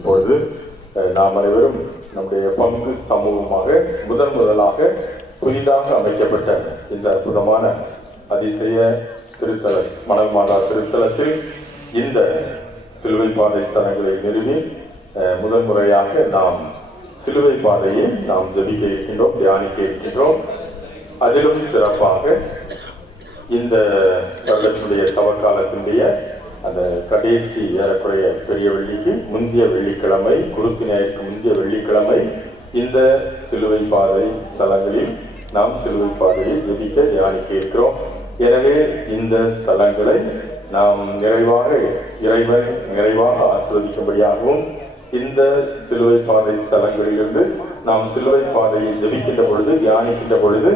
இப்பொழுது நாம் அனைவரும் நம்முடைய பங்கு சமூகமாக முதலாக புதிதாக அமைக்கப்பட்ட இந்த அற்புதமான அதிசய திருத்தல மணல் மாதா திருத்தலத்தில் இந்த சிலுவை பாதை ஸ்தலங்களை நிறுவி முதல் முறையாக நாம் சிலுவை பாதையை நாம் ஜெபிக்க இருக்கின்றோம், தியானிக்க இருக்கின்றோம். அதிலும் சிறப்பாக இந்த வருடத்துடைய தவக்காலத்தினுடைய அந்த கடைசி ஏறக்குறைய பெரிய வெள்ளிக்கு முந்தைய வெள்ளிக்கிழமை, குருத்து ஞாயிற்கு முந்தைய வெள்ளிக்கிழமை இந்த சிலுவை பாதை ஸ்தலங்களில் நாம் சிலுவை பாதையை ஜெபிக்க தியானிக்க இருக்கிறோம். எனவே இந்த ஸ்தலங்களை நாம் இறைவன் நிறைவாக ஆசீர்வதிக்கும்படியாகவும் இந்த சிலுவை பாதை ஸ்தலங்களிலிருந்து நாம் சிலுவை பாதையை ஜெபிக்கின்ற பொழுது, தியானிக்கின்ற பொழுது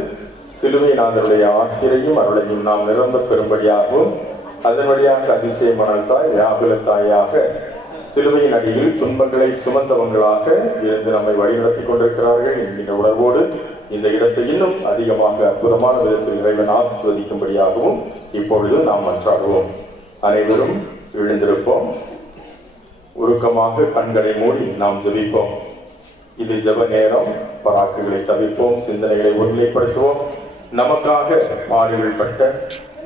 சிலுவை நாதருடைய ஆசிரியையும் அருளையும் நாம் நிரம்ப பெறும்படியாகவும் அதன் வழியாக அதிசய மணல் தாய் வியாகுல தாயாக சிலுவையின் அடியில் துன்பங்களை சுமந்தவங்களாக இருந்து நம்மை வழிநடத்தி கொண்டிருக்கிறார்கள் என்கின்ற உணர்வோடு இந்த இடத்தை இன்னும் அதிகமாக அற்புதமான விதத்தில் இறைவன் ஆசீர்வதிக்கும்படியாகவும் இப்பொழுது நாம் மன்றாடுவோம். அனைவரும் எழுந்திருப்போம். உருக்கமாக கண்களை மூடி நாம் ஜெபிப்போம். இது ஜெப நேரம். பராக்குகளை தவிர்ப்போம், சிந்தனைகளை ஒருநிலைப்படுத்துவோம். நமக்காக பாடுகள் பட்ட,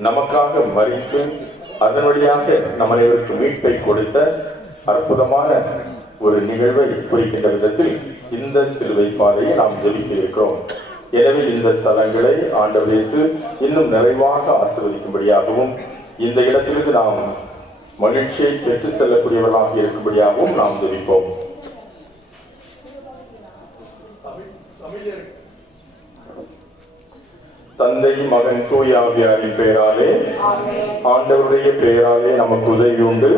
நமக்காக மரித்து அதன் வழியாக நம் அனைவருக்கு மீட்பை கொடுத்த அற்புதமான ஒரு நிகழ்வை குறிக்கின்ற விதத்தில் இந்த சிலுவை பாதையை நாம் ஜெபிக்க இருக்கிறோம். எனவே இந்த ஸ்தலங்களை ஆண்டவர் இயேசு இன்னும் நிறைவாக ஆசீர்வதிக்கும்படியாகவும் இந்த இடத்திலிருந்து நாம் மகிழ்ச்சியை பெற்று செல்லக்கூடியவர்களாக இருக்கும்படியாகவும் நாம் ஜெபிப்போம். தந்தை, மகன், தூய ஆவியாரின் பெயராலே, ஆண்டவருடைய பெயராலே நமக்கு உதவி உண்டு.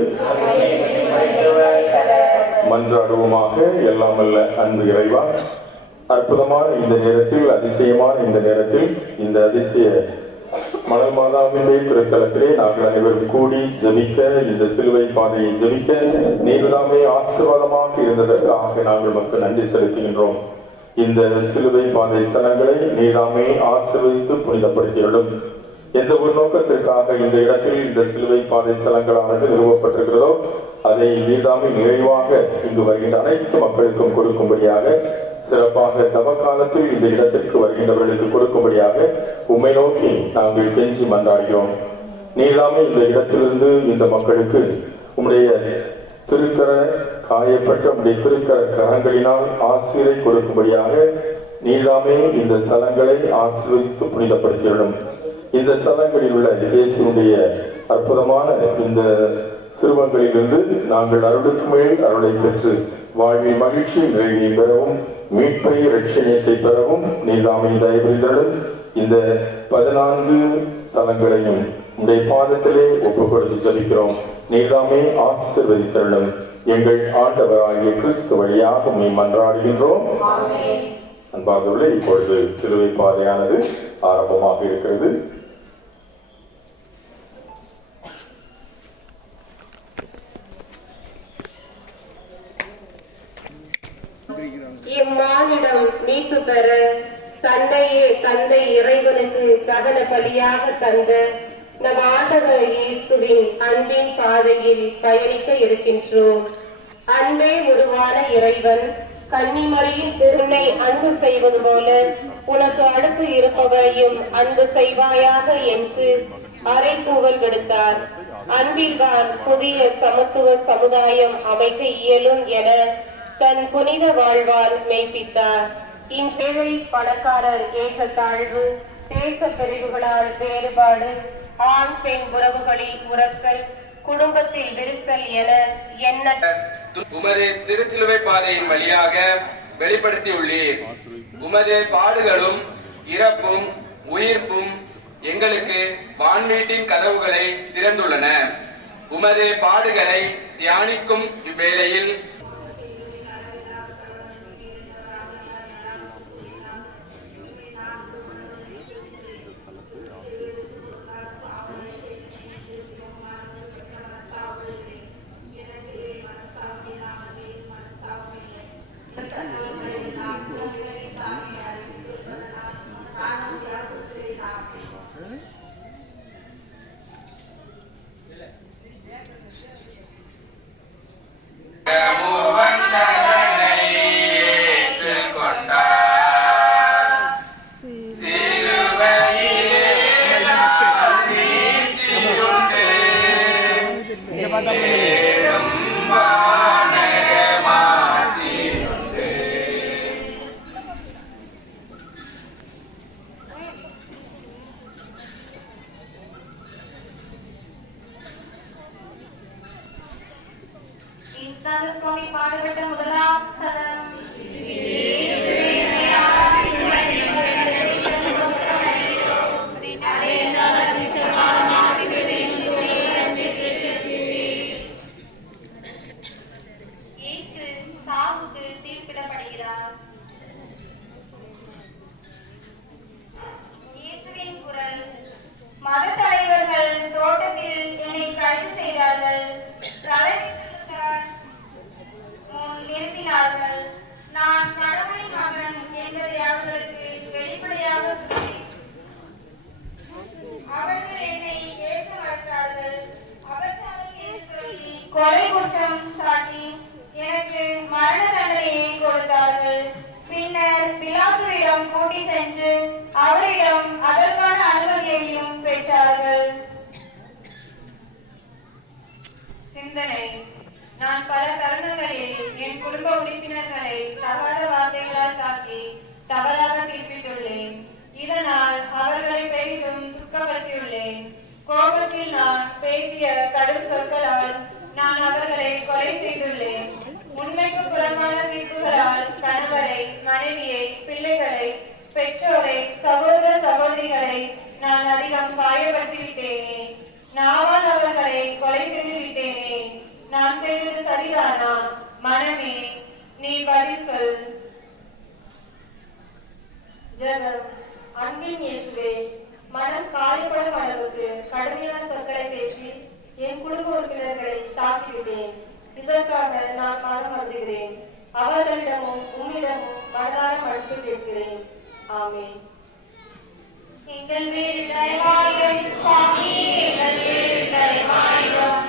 மன்றாடுவோமாக. எல்லாம் அல்ல அன்பு இறைவா, அற்புதமான இந்த நேரத்தில், அதிசயமான இந்த நேரத்தில், இந்த அதிசய மணல் மாதாவினுடைய திருத்தலத்திலே நாங்கள் அனைவரும் கூடி ஜெபிக்க, இந்த சிலுவை பாதையை ஜெபிக்க நீர்தாமே ஆசீர்வாதமாக இருந்ததற்காக நாங்கள் மக்கள் நன்றி செலுத்துகின்றோம். இந்த சிலுவை பாதை ஸ்தலங்களை நீராமே ஆசீர்வதித்து புனிதப்படுத்திவிடும். எந்த ஒரு நோக்கத்திற்காக இந்த இடத்தில் இந்த சிலுவை பாதை ஸ்தலங்களானது நிறுவப்பட்டிருக்கிறதோ அதை நீராமே நிறைவாக இங்கு வருகின்ற அனைத்து மக்களுக்கும் கொடுக்கும்படியாக, சிறப்பாக தவக்காலத்தில் இந்த இடத்திற்கு வருகின்றவர்களுக்கு கொடுக்கும்படியாக உம்மை நோக்கி நாங்கள் கெஞ்சி மன்றாடுகிறோம். நீராமே இந்த இடத்திலிருந்து இந்த மக்களுக்கு உம்முடைய திருக்கர காயப்பட்ட உடைய திருக்கர கரங்களினால் ஆசீரை கொடுக்கும்படியாக நீதாமே இந்த ஸ்தலங்களை ஆசீர்வதித்து புனிதப்படுத்திவிடும். இந்த ஸ்தலங்களில் உள்ள இயேசுடைய அற்புதமான இந்த சிறுவங்களிலிருந்து நாங்கள் அருளுக்கு மேல் அருளை பெற்று வாழ்வின் மகிழ்ச்சி நிறைவை பெறவும், மீட்பை இரட்சணியத்தை பெறவும் நீதாமே தயவுடன் இந்த 14 தலங்களையும் உடைய பாதத்திலே ஒப்புக் கொடுத்து ஜெபிக்கிறோம். நீதாமே ஆசீர்வதித்தருளும். எங்கள் ஆண்டவராகிய கிறிஸ்து வழியாக உம்மை மன்றாடுகின்றோம். அன்பாகவே இப்பொழுது சிலுவை பாதையானது ஆரம்பமாக இருக்கிறது. இம்மானிடம் மீட்பு பெற தந்தை இறைவனுக்கு தகன பலியாக தந்த நம் ஆண்டவர் இயேசுவின் அன்பின் பாதையில் பயணிக்க இருக்கின்றோம். அன்பே உருவான இறைவன் கன்னிமரியின் பெருமை அன்பு செய்வது போல உனக்கு அடுத்து இருப்பவரையும் அன்பு செய்வாயாக என்று அறைகூவல் விடுத்தார். அன்பில்தான் புதிய சமத்துவ சமுதாயம் அமைக்க இயலும் என தன் புனித வாழ்வால் மெய்ப்பித்தார். இன்றேழை பணக்காரர் ஏற்றத்தாழ்வு, தேச பிரிவுகளால் வேறுபாடு, ஆண் பெண் உறவுகளில் உரசல், குடும்பத்தில் விரிசல் என எண்ணற்ற உமது திருச்சிலுவை பாதையின் வழியாக வெளிப்படுத்தியுள்ளீர். உமது பாடுகளும் இறப்பும் உயிர்ப்பும் எங்களுக்கு வான்வீட்டின் கதவுகளை திறந்துள்ளன. உமது பாடுகளை தியானிக்கும் இவ்வேளையில் இஸ்லாமிய சுவாமி பாடுபட்ட முதலாம் ஸ்தலம். இயேசு சாவுக்கு தீர்ப்பிடப்படுகிறார். இயேசுவின் குரல். மத தலைவர்கள் தோட்டத்தில் என்னை கைது செய்தார்கள், நிறுத்தினார்கள். நான் கடவுளின் மகன் என்பதை அவர்களுக்கு வெளிப்படையாக அவர்கள் என்னை ஏற்க மறுத்தார்கள். கொலை குற்றம் சாட்டி எனக்கு மரண தண்டனையை கொடுத்தார்கள். பின்னர் பிலாத்துவிடம் கூட்டி சென்று அவரிடம் அதற்கான அனுமதியையும் பெற்றார்கள். சிந்தனை. நான் பல தருணங்களில் என் குடும்ப உறுப்பினர்களை தகாத வார்த்தைகளால் தாக்கி தவறாக தீர்ப்பிட்டுள்ளேன். இதனால் அவர்களை பெரிதும் துக்கப்படுத்தியுள்ளேன். கோபத்தில் நான் பேசிய கடும் சொற்களால் நான் அவர்களை கொலை செய்துள்ளேன். உண்மைக்கு புறம்பான தீர்ப்புகளால் கணவரை, மனைவியை, பிள்ளைகளை, பெற்றோரை, சகோதர சகோதரிகளை நான் அதிகம் காயப்படுத்திவிட்டேனே. நாவால் அவர்களை கொலை செய்து விட்டேனே. நான் செய்தது சரிதானா? மனமே, நீ பதில் சொல். ஜெபம். அன்பின் இயேசுவே, மனம் காயப்படும் அளவுக்கு கடுமையான சொற்களை பேசி என் குடும்ப உறுப்பினர்களை தாக்கிவிட்டேன். இதற்காக நான் மனம் வருகிறேன். அவர்களிடமும் உம்மிடமும் மனதார மன்னிப்பு கேட்கிறேன். ஆமென். எங்கள் மேல் தயவாயிரும் சுவாமி, எங்கள் மேல் தயவாயிரும்.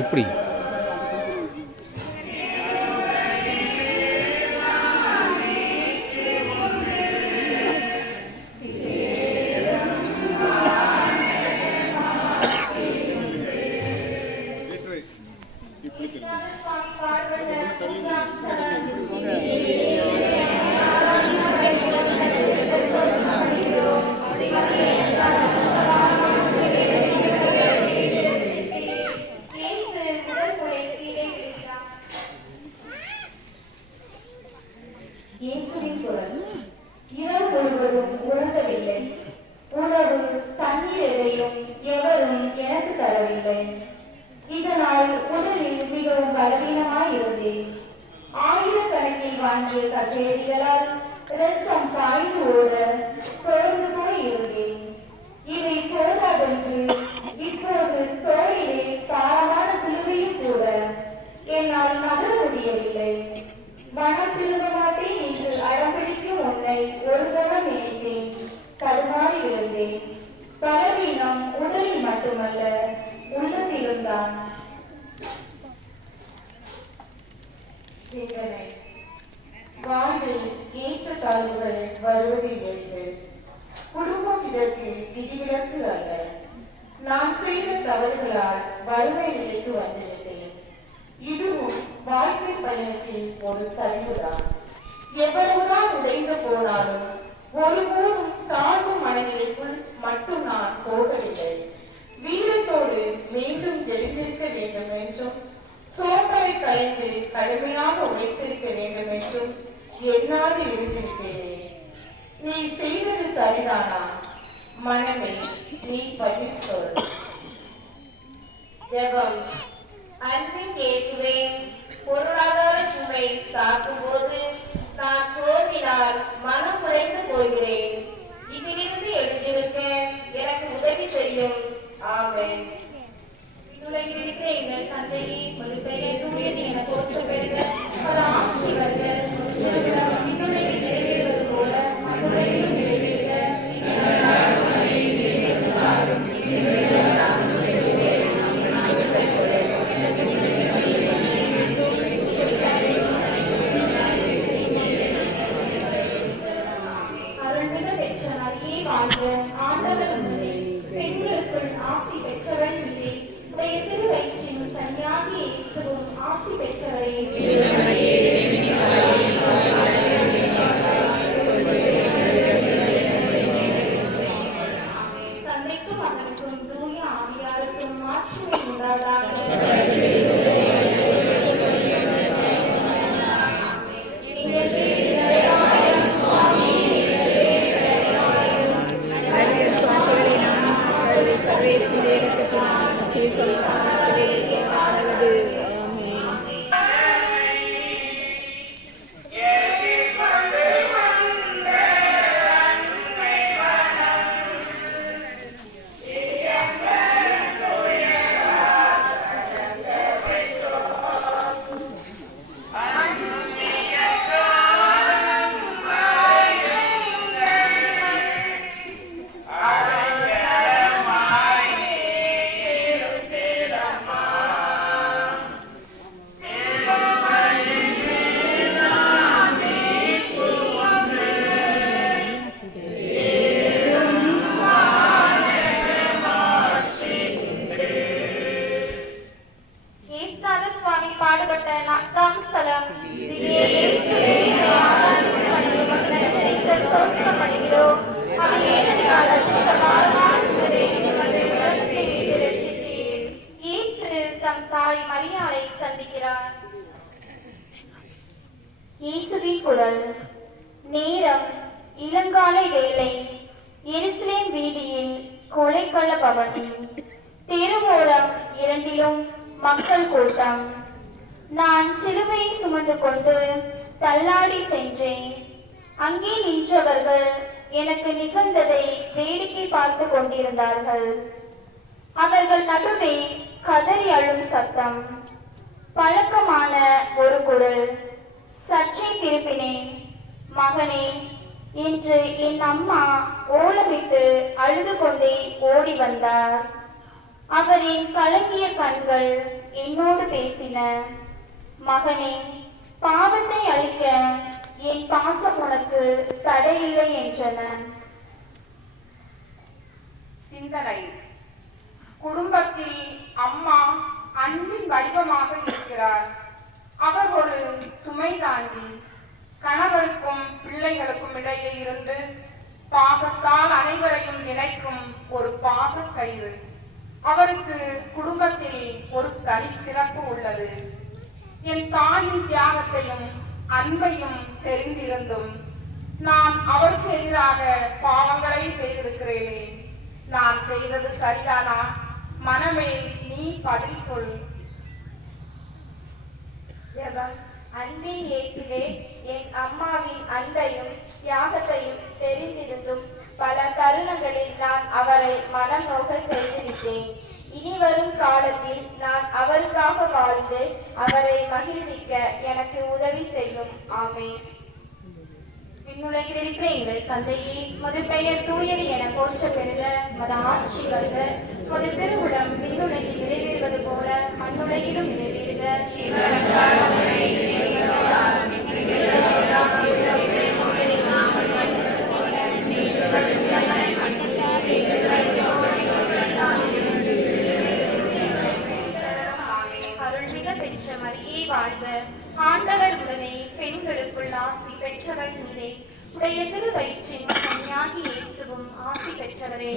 எப்படி இருந்தேன். பலவீனம் உடலில் மட்டுமல்ல, உள்ளத்திலும்தான். சிந்தனை. வாழ்வில் ஏற்றத்தாழ்வுகள் வருவதை வைத்து குடும்பம் இதற்கு விதிவிலக்கு அல்ல. நான் செய்த தவறுகளால் வறுமை நிலைக்கு வந்துவிட்டேன். இதுவும் வாழ்க்கை பயணத்தில் ஒரு சரிவுதான். எவ்வளவுதான் உடைந்து போனாலும் ஒருபோதும் தாழ்வு மனநிலைக்குள் மட்டும் நான் போகவில்லை. வீரத்தோடு மீண்டும் எழுந்திருக்க வேண்டும் என்றும், சோம்பலை கலைந்து கடுமையாக உழைத்திருக்க வேண்டும் என்றும் எண்ணாது இருந்திருக்கிறேன். நீ செய்தது சரிதானா? மனமே, நீ பதில் சொல். ஜெபம். அன்பின் இயேசுவே, பொருளாதார சுமை தாக்கும் போது நான் சோர்வினால் மனம் உடைந்து போகிறேன். இதிலிருந்து எழுந்திருக்க எனக்கு உதவி செய்யும். ஆமென். உலகில் இருக்கிற எங்கள் தந்தையே, உமது பெயர் தூயது என போற்ற பெறுக. பல ஆட்சி வருக. விண்ணுலகில் நிறைவேறுவது போல மண்ணுலகிலும் நிறைவேறுக. அருள்மிகு பெற்ற நதியே வாழ்க. ஆண்டவர் உன்னதே. பெண்களுக்குள் ஆசி பெற்றவள் நீரே. உடைய திருவயிற்றின் கன்னியாகிய இயேசுவும் ஆசி பெற்றவரே. தந்தைக்கும் மகனுக்கும் தூய ஆவியாருக்கும் மாட்சிமை உண்டாதாக. பாடுபட்ட நான்காம் ஸ்தலம். தம் தாய் மரியாளை சந்திக்கிறார். இயேசுவின் குரல். நேரம் இளங்காலை வேளை. எருசலேம் வீதியில் கொலை கொள்ள பவனி. தெருவோரம் இரண்டிலும் மக்கள் கூட்டம். நான் சிலுவையை சுமந்து கொண்டு தள்ளாடி சென்றேன். அங்கே நின்றவர்கள் எனக்கு நிகழ்ந்ததை வேடிக்கை பார்த்து கொண்டிருந்தார்கள். அவர்கள் நடுவே கதறி அழும் சத்தம். பழக்கமான ஒரு குரல். சற்றே திருப்பினேன். மகனே என்று என் அம்மா ஓலமிட்டு அழுது கொண்டே ஓடி வந்தார். அவரின் கலங்கிய கண்கள் என்னோடு பேசின. மகனே, பாவத்தை அழிக்க என் பாசம் உனக்கு தடையில்லை என்றன. சிந்தனை. குடும்பத்தில் அம்மா அன்பின் வடிவமாக இருக்கிறார். அவர் ஒரு சுமை தாங்கி. கணவருக்கும் பிள்ளைகளுக்கும் இடையே இருந்து பாசத்தால் அனைவரையும் இணைக்கும் ஒரு பாச கயிறு. அவருக்கு குடும்பத்தில் ஒரு தனி சிறப்பு உள்ளது. என் தாயின் தியாகத்தையும் அன்பையும் தெரிந்திருந்தும் நான் அவருக்கு எதிராக பாவங்களை செய்திருக்கிறேனே. நான் செய்தது சரிதானா? மனமே, நீ பதில் சொல். அன்பின் இயேசுவே, என் அம்மாவின் அன்பையும் தியாகத்தையும் தெரிந்திருந்தும் பல தருணங்களில் நான் அவரை மனம் நோக்க செய்துவிட்டேன். இனி வரும் காலத்தில் நான் அவருக்காக வாழ்ந்து அவரை மகிழ்விக்க எனக்கு உதவி செய்யும். ஆமென். விண்ணுலகில் இருக்கிற எங்கள் தந்தையே, மரியே மது பெயர் தூயது என போற்ற பெறுக. மது ஆட்சி வருக. மது திருவுளம் விண்ணுலகில் நிறைவேறுவது போல மண்ணுலகிலும் நிறைவேறுக. அருள்மிக பெற்ற மரியே வாழ்க. ஆண்டவர் உடனே பெண்களுக்குள் ஆசி பெற்றவள் நீரே. உடைய திரு வயிற்றின் கன்னியாகி இயேசுவும் ஆசி பெற்றவரே.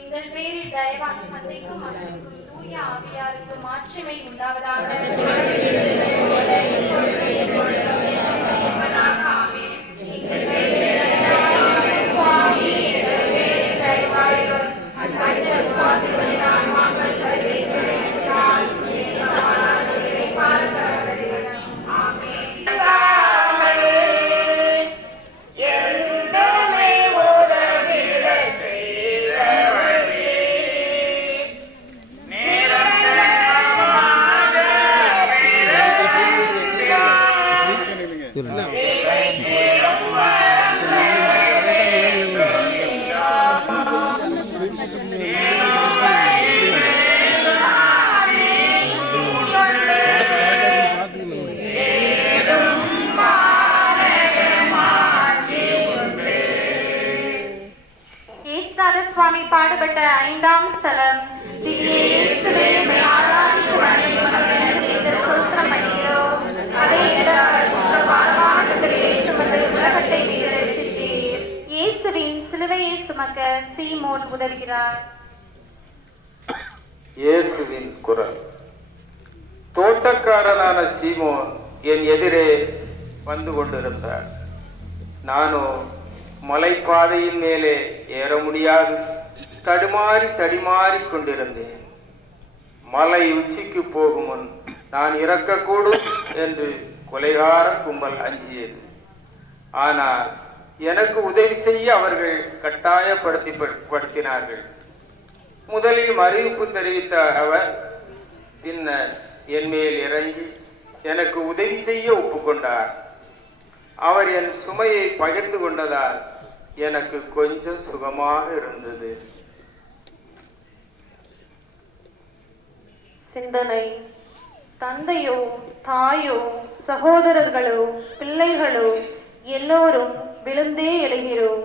எங்கள் பேரில் தயவான தந்தைக்கும் மகனுக்கும் தூய ஆவியாருக்கும் மாட்சிமை உண்டாவதாக. சுவாமி பாடுபட்ட 5ஆம் ஸ்தலம். இயேசுவின் சிலுவையை சுமக்க சீமோன் உதவுகிறார். இயேசுவின் குரல். தோட்டக்காரனான சீமோன் என் எதிரே வந்து கொண்டிருந்தார். நானும் மலைப்பாதையின் மேலே ஏற முடியாது தடுமாறி கொண்டிருந்தேன். மலை உச்சிக்கு போகும் முன் நான் இறக்கக்கூடும் என்று கொலைகார கும்பல் அஞ்சியது. ஆனால் எனக்கு உதவி செய்ய அவர்கள் கட்டாயப்படுத்தினார்கள். முதலில் அறிவிப்பு தெரிவித்த அவர் பின்னர் என் மேல் இறங்கி எனக்கு உதவி செய்ய ஒப்புக்கொண்டார். அவர் என் சுமையை பகிர்ந்து கொண்டதால் எனக்கு கொஞ்சம் சுகமாக இருந்தது. சிந்தனை. தந்தையோ தாயோ சகோதரர்களோ பிள்ளைகளோ எல்லோரும் விழுந்தே எழுகிறோம்.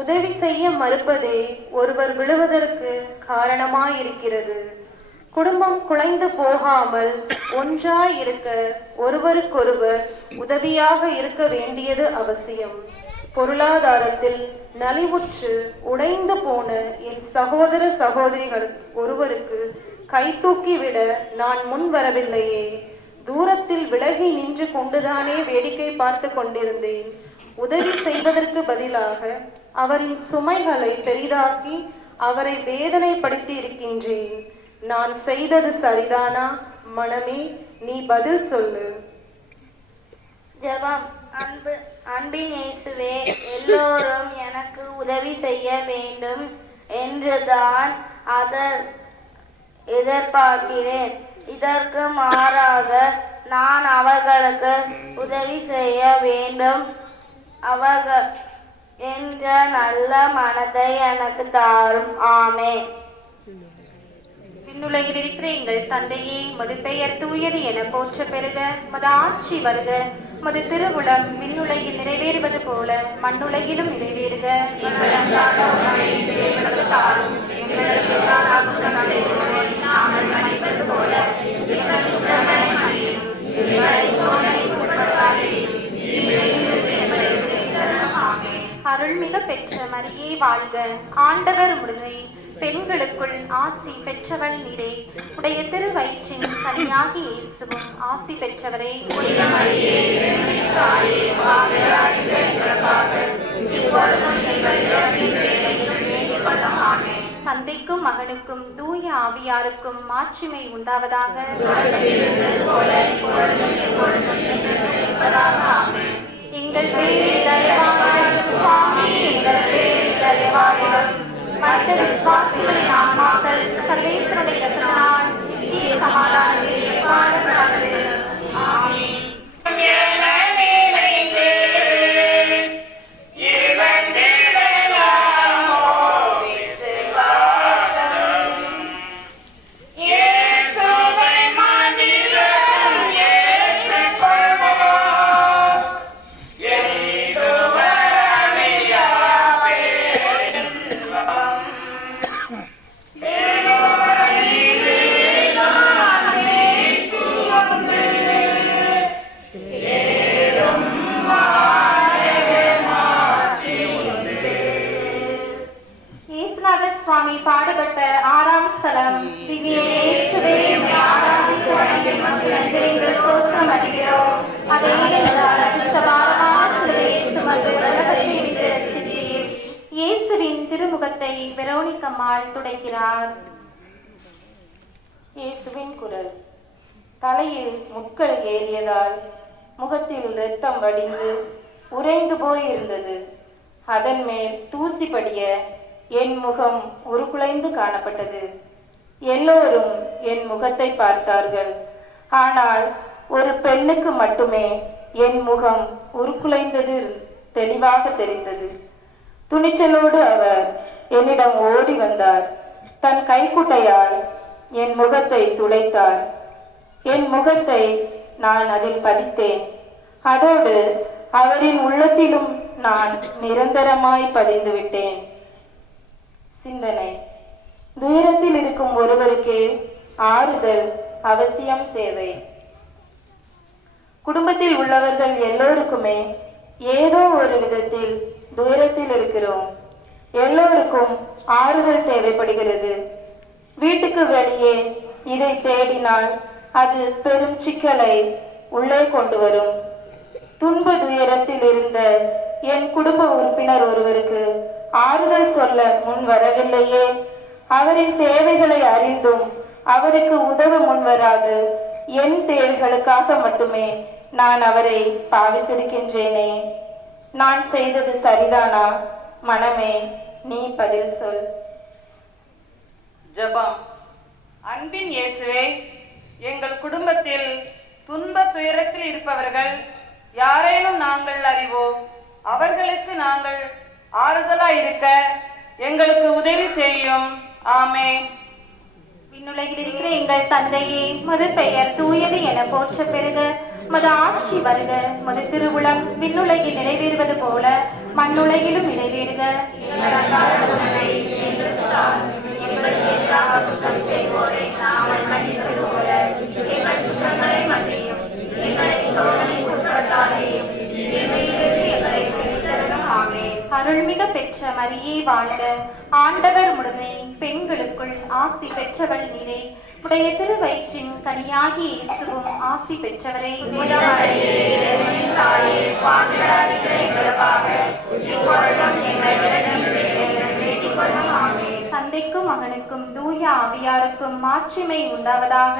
உதவி செய்ய மறுப்பதே ஒருவர் விழுவதற்கு காரணமாயிருக்கிறது. குடும்பம் குலைந்து போகாமல் ஒன்றாய் இருக்க ஒருவருக்கொருவர் உதவியாக இருக்க வேண்டியது அவசியம். பொருளாதாரத்தில் நலிவுற்று உடைந்து போன என் சகோதர சகோதரிகள் ஒருவருக்கு கை தூக்கிவிட நான் முன் வரவில்லையே. தூரத்தில் விலகி நின்று கொண்டுதானே வேடிக்கை பார்த்து கொண்டிருந்தேன். உதவி செய்வதற்கு பதிலாக அவரின் சுமைகளை பெரிதாக்கி அவரை வேதனைப்படுத்தி இருக்கின்றேன். நான் செய்தது சரிதானா? மனமே, நீ பதில் சொல்லு. ஜெபம். அன்பின் இயேசுவே, எல்லோரும் எனக்கு உதவி செய்ய வேண்டும் என்றுதான் எதிர்பார்க்கிறேன். இதற்கு மாறாக நான் அவர்களுக்கு உதவி செய்ய வேண்டும் என்ற நல்ல மனதை எனக்கு தாரும். ஆமென். விண்ணுலகில் இருக்கிற எங்கள் தந்தையே, மது பெயர் தூயது என போற்ற பெறுக. மது ஆட்சி வருக. மது திருவுளம் விண்ணுலகில் நிறைவேறுவது போல மண்ணுலகிலும் நிறைவேறுக. அருள்மிக பெற்ற மரியே வாழ்க. ஆண்டவர் உடனே பெண்களுக்குள் ஆசி பெற்றவள் நீரே. உடைய திரு வயிற்றின் கனியாகி இயேசுவும் ஆசி பெற்றவரே. தந்தைக்கும் மகனுக்கும் தூய ஆவியாருக்கும் மாட்சிமை உண்டாவதாக. எங்கள் பேரில் தயவாயிரும் சுவாமி, எங்கள் பேரில் தயவாயிரும். மற்ற விசுவாசிகளின் ஆன்மாக்கள் சர்வேஸ்வரனுடைய இரத்தத்தினால் நித்திய சமாதானத்தில் வெரோனிக்கம்மாள் துடைக்கிறார். இயேசுவின் குரல். தலையில் முட்கள் ஏறியதால் முகத்தில் இரத்தம் வடிந்து உறைந்து போயிருந்தது. அதன் மேல் தூசி படிய என் முகம் உருக்குலைந்து காணப்பட்டது. எல்லோரும் என் முகத்தை பார்த்தார்கள். ஆனால் ஒரு பெண்ணுக்கு மட்டுமே என் முகம் உருக்குலைந்தது தெளிவாக தெரிந்தது. துணிச்சலோடு அவர் என்னிடம் ஓடி வந்தார். தன் கைக்குட்டையால் என் முகத்தை துடைத்தார். என் முகத்தை நான் அதில் பதித்தேன். அதோடு அவரின் உள்ளத்திலும் நான் நிரந்தரமாய் பதிந்து விட்டேன். சிந்தனை. துயரத்தில் இருக்கும் ஒருவருக்கு ஆறுதல் அவசியம் தேவை. குடும்பத்தில் உள்ளவர்கள் எல்லோருக்குமே ஏதோ ஒரு விதத்தில் துயரத்தில் இருக்கிறோம். எல்லோருக்கும் ஆறுதல் தேவைப்படுகிறது. வீட்டுக்கு வெளியே இதை தேடினால் அது பெரும் சிக்கலை உள்ளே கொண்டு வரும். துன்ப துயரத்தில் இருந்த என் குடும்ப உறுப்பினர் ஒருவருக்கு ஆறுதல் சொல்ல முன் வரவில்லையே. அவரின் தேவைகளை அறிந்தும் அவருக்கு உதவ முன்வராது என் தேவைகளுக்காக மட்டுமே நான் அவரை பாவித்திருக்கின்றேனே. நான் செய்தது சரிதானா? மனமே, நீ பதில் சொல். ஜெபம். அன்பின் இயேசுவே, எங்கள் குடும்பத்தில் துன்ப துயரத்தில் இருப்பவர்கள் யாரேனும் நாங்கள் அறிவோம். அவர்களுக்கு நாங்கள் ஆறுதலாய் இருக்க எங்களுக்கு உதவி செய்யும். ஆமென். விண்ணுலகில் இருக்கிற எங்கள் தந்தையே, மது பெயர் தூயது என போற்ற பெறுக. மது ஆட்சி வருக. மது திருவுளம் விண்ணுலகில் நிறைவேறுவது போல மண்ணுலகிலும் நிறைவேறுக. அருள்மிக பெற்ற மரியே வாழ்க. ஆண்டவர் முழுமை பெண்களுக்குள் ஆசி பெற்றவள் நீரே. உடைய திருவயிற்றின் கனியாகி இயேசுவும் ஆசி பெற்றவரே. தந்தைக்கும் மகனுக்கும் தூய ஆவியாருக்கும் மாட்சிமை உண்டாவதாக.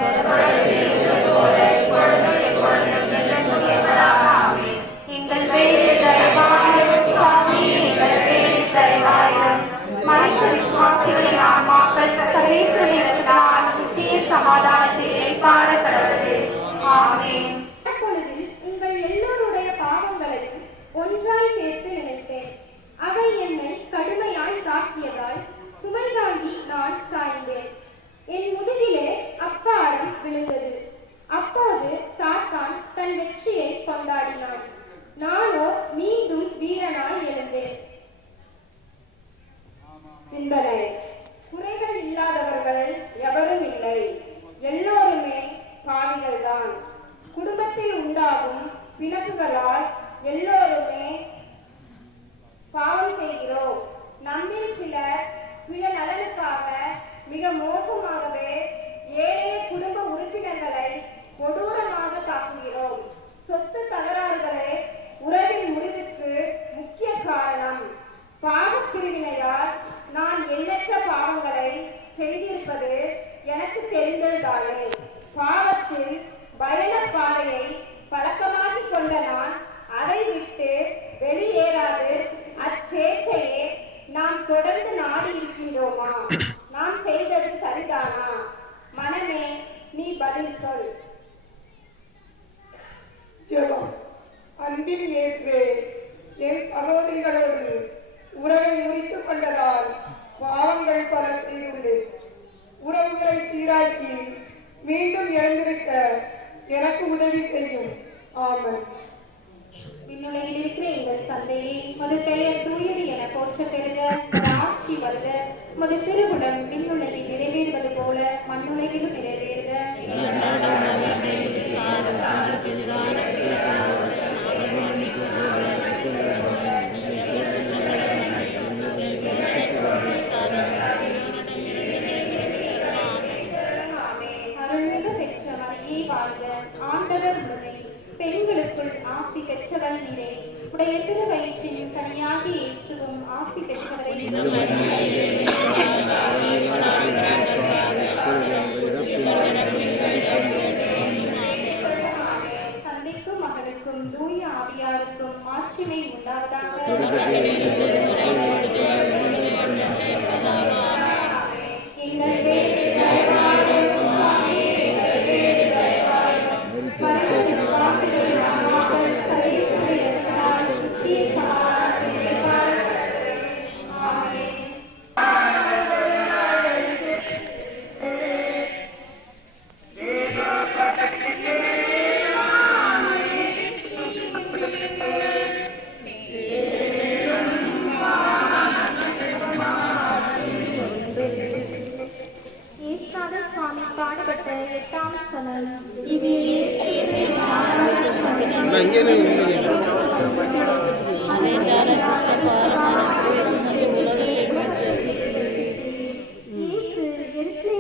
எங்கள் பேரில் தயவாயிரும் சுவாமி, எங்கள் பேரில் தயவாயிரும். மனித விசுவாசிகளின் ஆன்மாக்கள் சர்வேஸ்வரின் நித்திய சமாதானத்தில் இளைப்பாற கடவுளே. ஆமென். அப்பொழுதில் உங்கள் எல்லோருடைய பாவங்களையும் ஒன்றாய் சேர்த்து நினைத்தேன். அவை என்னை கடுமையாய் தாக்கியதால் சுமை தாங்கி நான் சாய்ந்தேன். என் முதுகிலே அப்பாரம் விழுந்தது. அப்போது சாத்தான் தன் வெற்றியை கொண்டாடினான். நானோ மீண்டும் வீரனாய் எழுந்தேன். சிந்தனை. குறைகள் இல்லாதவர்கள் எவரும் இல்லை. எல்லோருமே பாவிகள்தான். குடும்பத்தில் உண்டாகும் பிணக்குகளால் எல்லோருமே பாவம் செய்கிறோம். நம்மில் சிலர் சுய நலனுக்காக மிக மோசமாகவே ஏழை குடும்ப உறுப்பினர்களை கொடூரமாக தாக்குகிறோம். சொத்து தகராறுகளே உறவின் முடிவுக்கு முக்கிய காரணம். பாவப்பிரிவினையால் நான் எண்ணற்ற பாவங்களை செய்திருப்பது எனக்கு தெரிந்ததுதானே. பாவத்தில் பயண பாதையை பழக்கமாக்கிக் கொண்ட நான் அதை விட்டு வெளியேறாது அச்சேட்டையே நாம் தொடர்ந்து நாடி இருக்கின்றோமா? நாம் செய்தது சரிதானா? மனமே, நீ பதில் சொல். ஜெபம். அன்பின் இயேசுவே, என் சகோதரிகளோடு உறவை முறித்துக் கொண்டதால் பாவங்கள் பல செய்துள்ளேன். உறவுகளை சீராக்கி மீண்டும் எழுந்திருக்க எனக்கு உதவி செய்யும். ஆமென். விண்ணுலகில் இருக்கிற எங்கள் தந்தையே, மது பெயர் தூயது என போற்ற பெறுக. மது ஆட்சி வருக. மது திருவுளம் விண்ணுலகில் நிறைவேறுவது போல மண்ணுலகிலும் நிறைவேறுக. அருள்மிகு பெற்ற மரியே மரியே வாழ்க, ஆண்டவர் உடனே பெண்களுக்குள் ஆசி பெற்றவள் நீரே. உடைய திருவயிற்றின் கனியாகி இயேசுவும் ஆசி பெற்றவரே. தந்தைக்கும் மகனுக்கும் தூய ஆவியாருக்கும் மாட்சிமை உண்டாவதாக.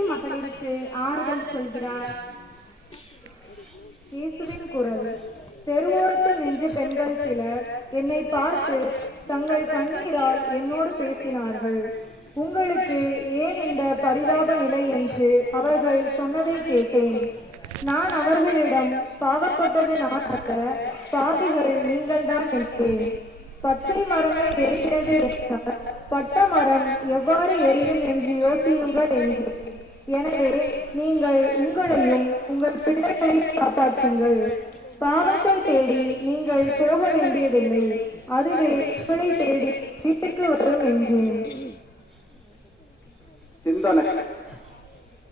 மகளிருக்கு ஆறுதல் சொல்கிறார். இயேசுவின் குரல். தெருவோரத்தில் நின்று பெண்கள் சிலர் என்னை பார்த்து தங்கள் கண்ணீரால் என்னோடு பேசினார்கள். உங்களுக்கு ஏன் இந்த பரிதாப நிலை என்று அவர்கள் சொன்னதை கேட்டேன். நான் அவர்களிடம் பாவப்பட்டது நான் அல்ல, பாவிகளில் நீங்கள் தான் கேட்பேன். பச்சை மரமே எரிகிறது என்றால் பட்ட மரம் எவ்வாறு எரியும் என்று யோசியுங்கள் என்று. எனவே நீங்கள் உங்களையும் உங்கள் பிள்ளைகளையும் காப்பாற்றுங்கள். பாவத்தை தேடி நீங்கள் போக வேண்டியதில்லை, அதுவே உங்களை தேடி வீட்டுக்கு வரும் என்றேன். சிந்தனை.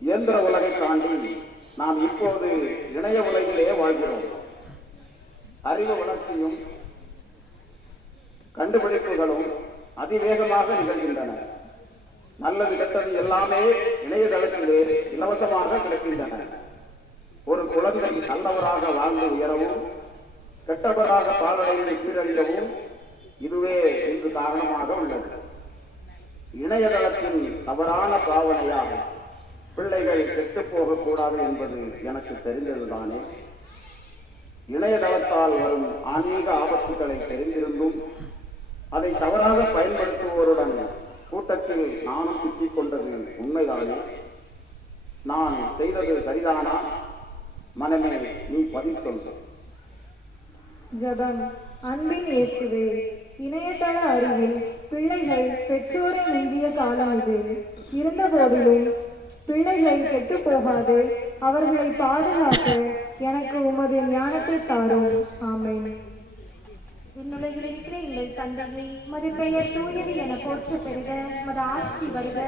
இயந்திர உலகை தாண்டி நாம் இப்போது இணைய உலகிலே வாழ்கிறோம். அறிவு வளர்ச்சியும் கண்டுபிடிப்புகளும் அதிவேகமாக நிகழ்கின்றன. நல்லது கெட்டது எல்லாமே இணையதளத்திலே இலவசமாக கிடைக்கின்றன. ஒரு குழந்தை நல்லவராக வாழ்ந்து உயரவும் கெட்டவராக பாலடைந்து கீழடையவும் இதுவே இன்று காரணமாக உள்ளது. இணையதளத்தின் தவறான பாவனையால் பிள்ளைகள் கெட்டு போகக்கூடாது என்பது எனக்கு தெரிந்ததுதானே. இணையதளத்தால் வரும் ஆன்மீக ஆபத்துக்களை தெரிந்திருந்தும் அதை தவறாக பயன்படுத்துவோருடன் கூட்டத்தில் நானும் சிக்கிக் கொண்டது உண்மைதானே. நான் செய்தது சரிதானா? மனமே நீ பதில் சொல். ஜபம். அன்பின் இயேசுவே, இணையதள அறிவில் பிள்ளைகள் பெற்றோரை மிஞ்சிய காலம் இது. இருந்தபோதிலும் பிள்ளைகள் கெட்டு போகாது அவர்களை பாதுகாக்க எனக்கு உமது ஞானத்தை தாரும். ஆமென். விண்ணுலகில் இருக்கிற எங்கள் தந்தையே, உமது பெயர் தூயது என போற்ற பெறுக. உமது ஆட்சி வருக.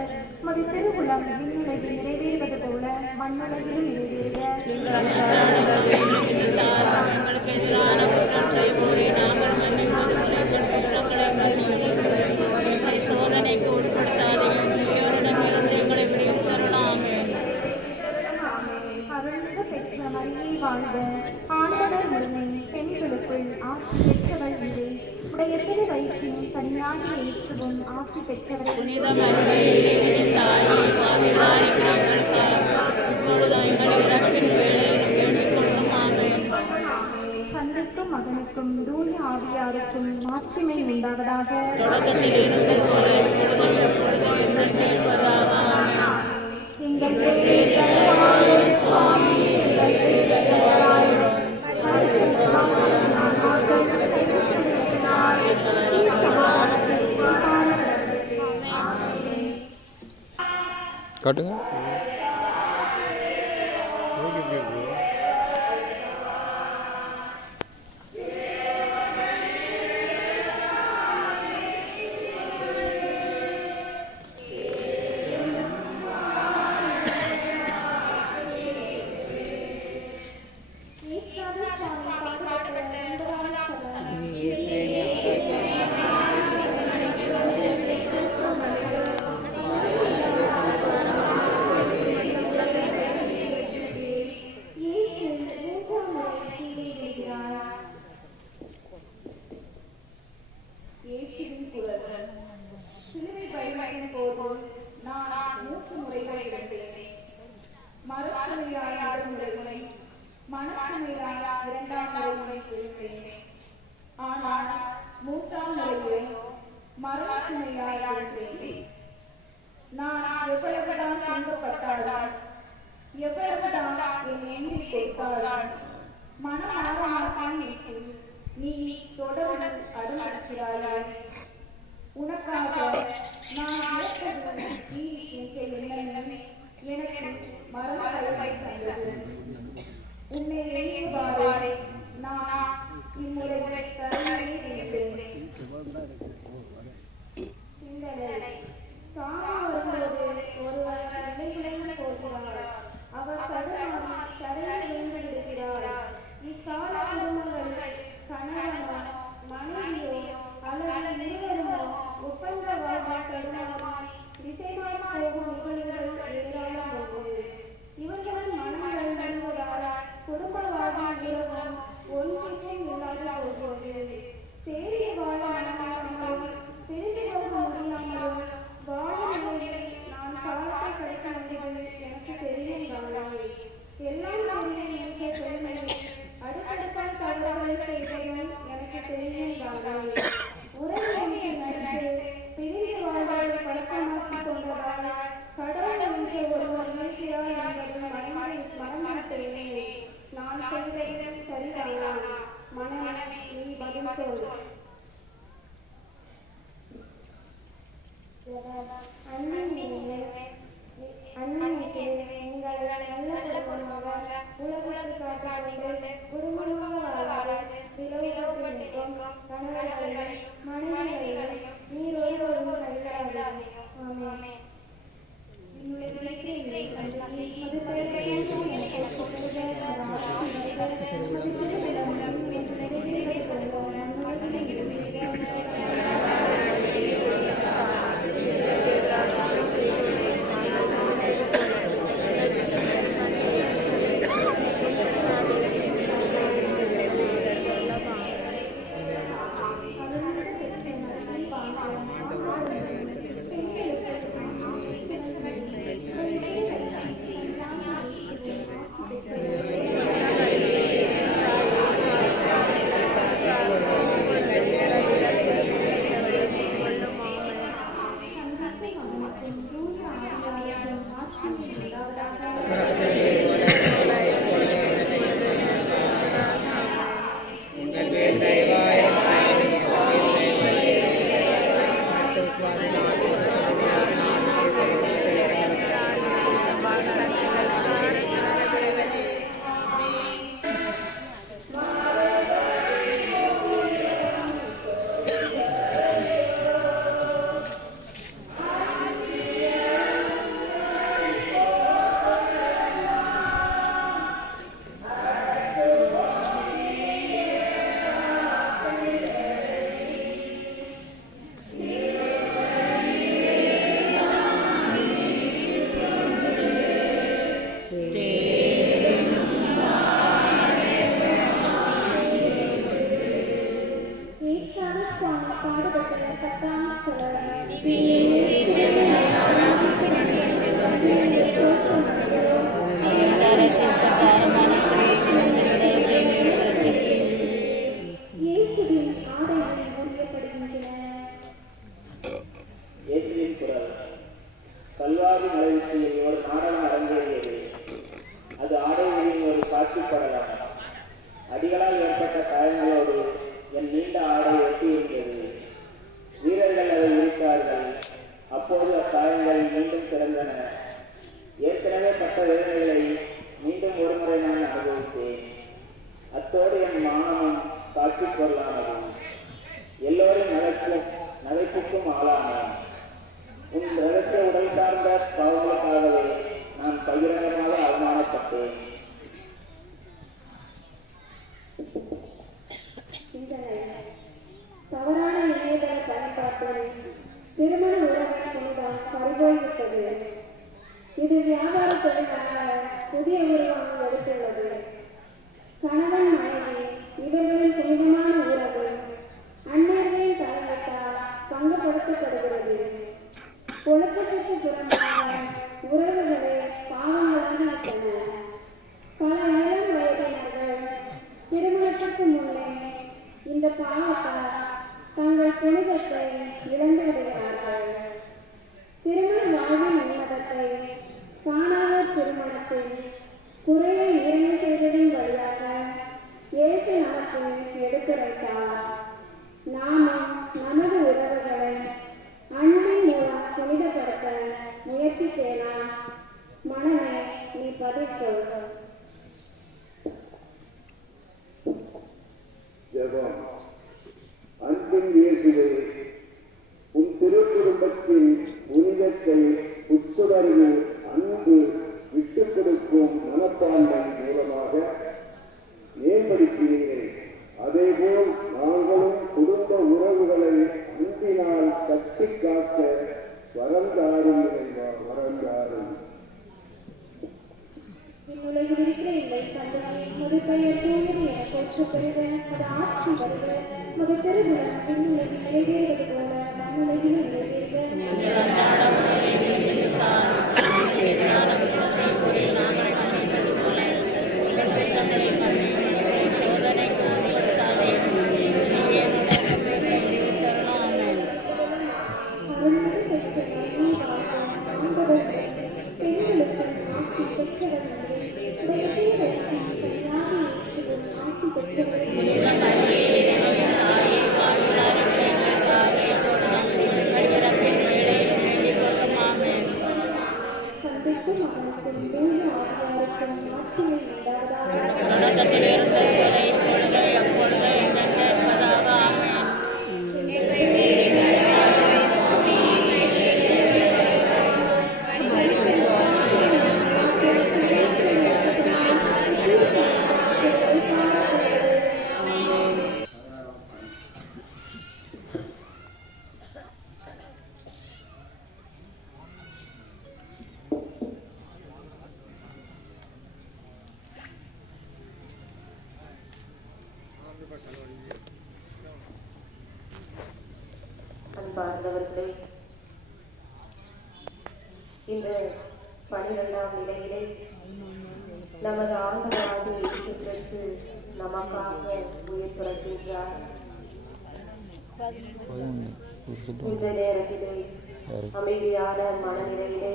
உமது திருவுளம் விண்ணுலகில் நிறைவேறுவது போல மண்ணுலகிலும் நிறைவேறுக. அருள்மிகு பெற்ற மரியே வாழ்க, ஆண்டவர் உடனே பெண்களுக்குள் ஆசி பெற்றவள் நீரே. உடைய திரு வயிற்றின் கனியாகி இயேசுவும் ஆசி பெற்றவரே. தந்தைக்கும் மகனுக்கும் தூய ஆவியாருக்கும் மாட்சிமை உண்டாவதாக. காட்டுங்க. இருக்கிறேன். நான் எவ்வளவுதான் துன்பப்பட்டாலும், எவ்வளவுதான் என் நெஞ்சில் கொடுத்தாலும் மனம் மாறமாட்டான் இருக்கும். நீ தொடர்ந்து அடமடிக்கிறாயே. உனக்காக நான் இறப்பது நீ என்ற எண்ணம் எனக்கு மரணத்தை தந்தது. உன்னை எண்ணுவாரே நான் இம்முறை தருணமே இருந்தேன். சிந்தனை சாமி வரும்போது ஒருவர் நிலையிலையும் போகிறார். அவர் தடுமாறி தரையில் விழுந்திருக்கிறார். இக்கால குடும்பங்கள் கணவனோ மனைவியோ அல்லது இருவருமோ ஒப்பந்த வாழ்வாய் தடுமாறி திசைமாறி போகும் நிகழ்வுகள் ஏராளம் உள்ளது. இவர்களின் மனங்கள் நடுவதால் குடும்ப வாழ்வின் உறவும் ஒன்றுக்கும் இல்லாத போகிறது. தேடிய வாழ மனமாகவும் திரும்பி போக முடியாமலும் வாழும் நிலையில் நான் காலத்தை கழிக்க முடிவது எனக்கு தெரியும். எல்லாம் தெரியும் பெருமையில் அடுத்தடுத்த தவறுகளை செய்வதும் எனக்கு தெரியும். உறவு என்று நடித்து பிரிந்து வாழ்வாய் பழக்கமாக்கிக் கொண்டதால் கடவுள் என்று ஒருவர் இருக்கிறார் என்பது மனமாட்டேனே. நான் செய்தது சரிதானா? மனமே நீ பதில் சொல். அண்ணனுக்கு உங்களை நல்ல குடும்பமாக உலகத்துக்காக குடும்பமாக வாழ சிலோகத்திற்கும் கணவர்களையும் மனைவிகளையும் நீரோடு கழிக்காதே. ஆமென். கல்வாரி மலையில் ஒரு நாடகம் அரங்கேறியது. அது ஆடைகளின் ஒரு காட்சிப்படலாம். அடிகளால் ஏற்பட்ட காயங்களோடு என் நீண்ட ஆடை ஒட்டியிருந்தது. வீரர்கள் அதை இழுத்தார்கள். அப்போது அக்காயங்கள் மீண்டும் திறந்தன. ஏற்கனவே பட்ட வேதனைகளை மீண்டும் ஒருமுறை நான் அனுபவித்தேன். அத்தோடு என் மானமும் காட்சி பொருளானது. எல்லோரும் நகைப்புக்கும் ஆளானேன். உன் ரகசிய உடல் சார்ந்த பாவங்களுக்காகவே நான் பகிரங்கமாக அவமானப்பட்டேன். தவறான இணையதள பயன்பாட்டில் திருமண உறவின் புனிதம் பறிபோய்விட்டது. இது வியாபார தொழிலாக புதிய உருவம் எடுத்துள்ளது. கணவன் மனைவி இவர்களின் புனிதமான உறவு அந்நியர்களின் தலையீட்டால் பங்குபடுத்தப்படுகிறது. ஒழுக்கத்திற்கு புறம்பாக உறவுகளை பாவங்களாகிவிட்டன. பல இளம் வயதினர்கள் திருமணத்திற்கு முன்னே இந்த பாவத்தால் தங்கள் புனிதத்தை இழந்து விடுகிறார்கள். செல்வம். அன்பின் இயேசுவே, உன் திருக்குடும்பத்தின் புனிதத்தை உட்புணர்வு, அன்பு, விட்டுக் கொடுக்கும் மனப்பான்மை மூலமாக மேம்படுத்தினீர்கள். அதேபோல் நாங்களும் குடும்ப உறவுகளை அன்பினால் கட்டி காக்க வரந்தாரும் வரந்தாரும். உலகில் இருக்கிற எங்கள் தந்தையே, உமது பெயர் தூயது என போற்றப் பெறுக. உமது ஆட்சி வருக. உமது திருவுளம் விண்ணுலகில் நிறைவேறுவது போல மண்ணுலகிலும் நிறைவேறுக. அன்பார்ந்தவர்களே, இந்த 12ஆம் நிலையிலே நமது ஆண்டவராகிய இயேசு கிறிஸ்து நமக்காக உயிர் பிறக்கின்றார். இந்த நேரத்திலே அமைதியான மனநிலையிலே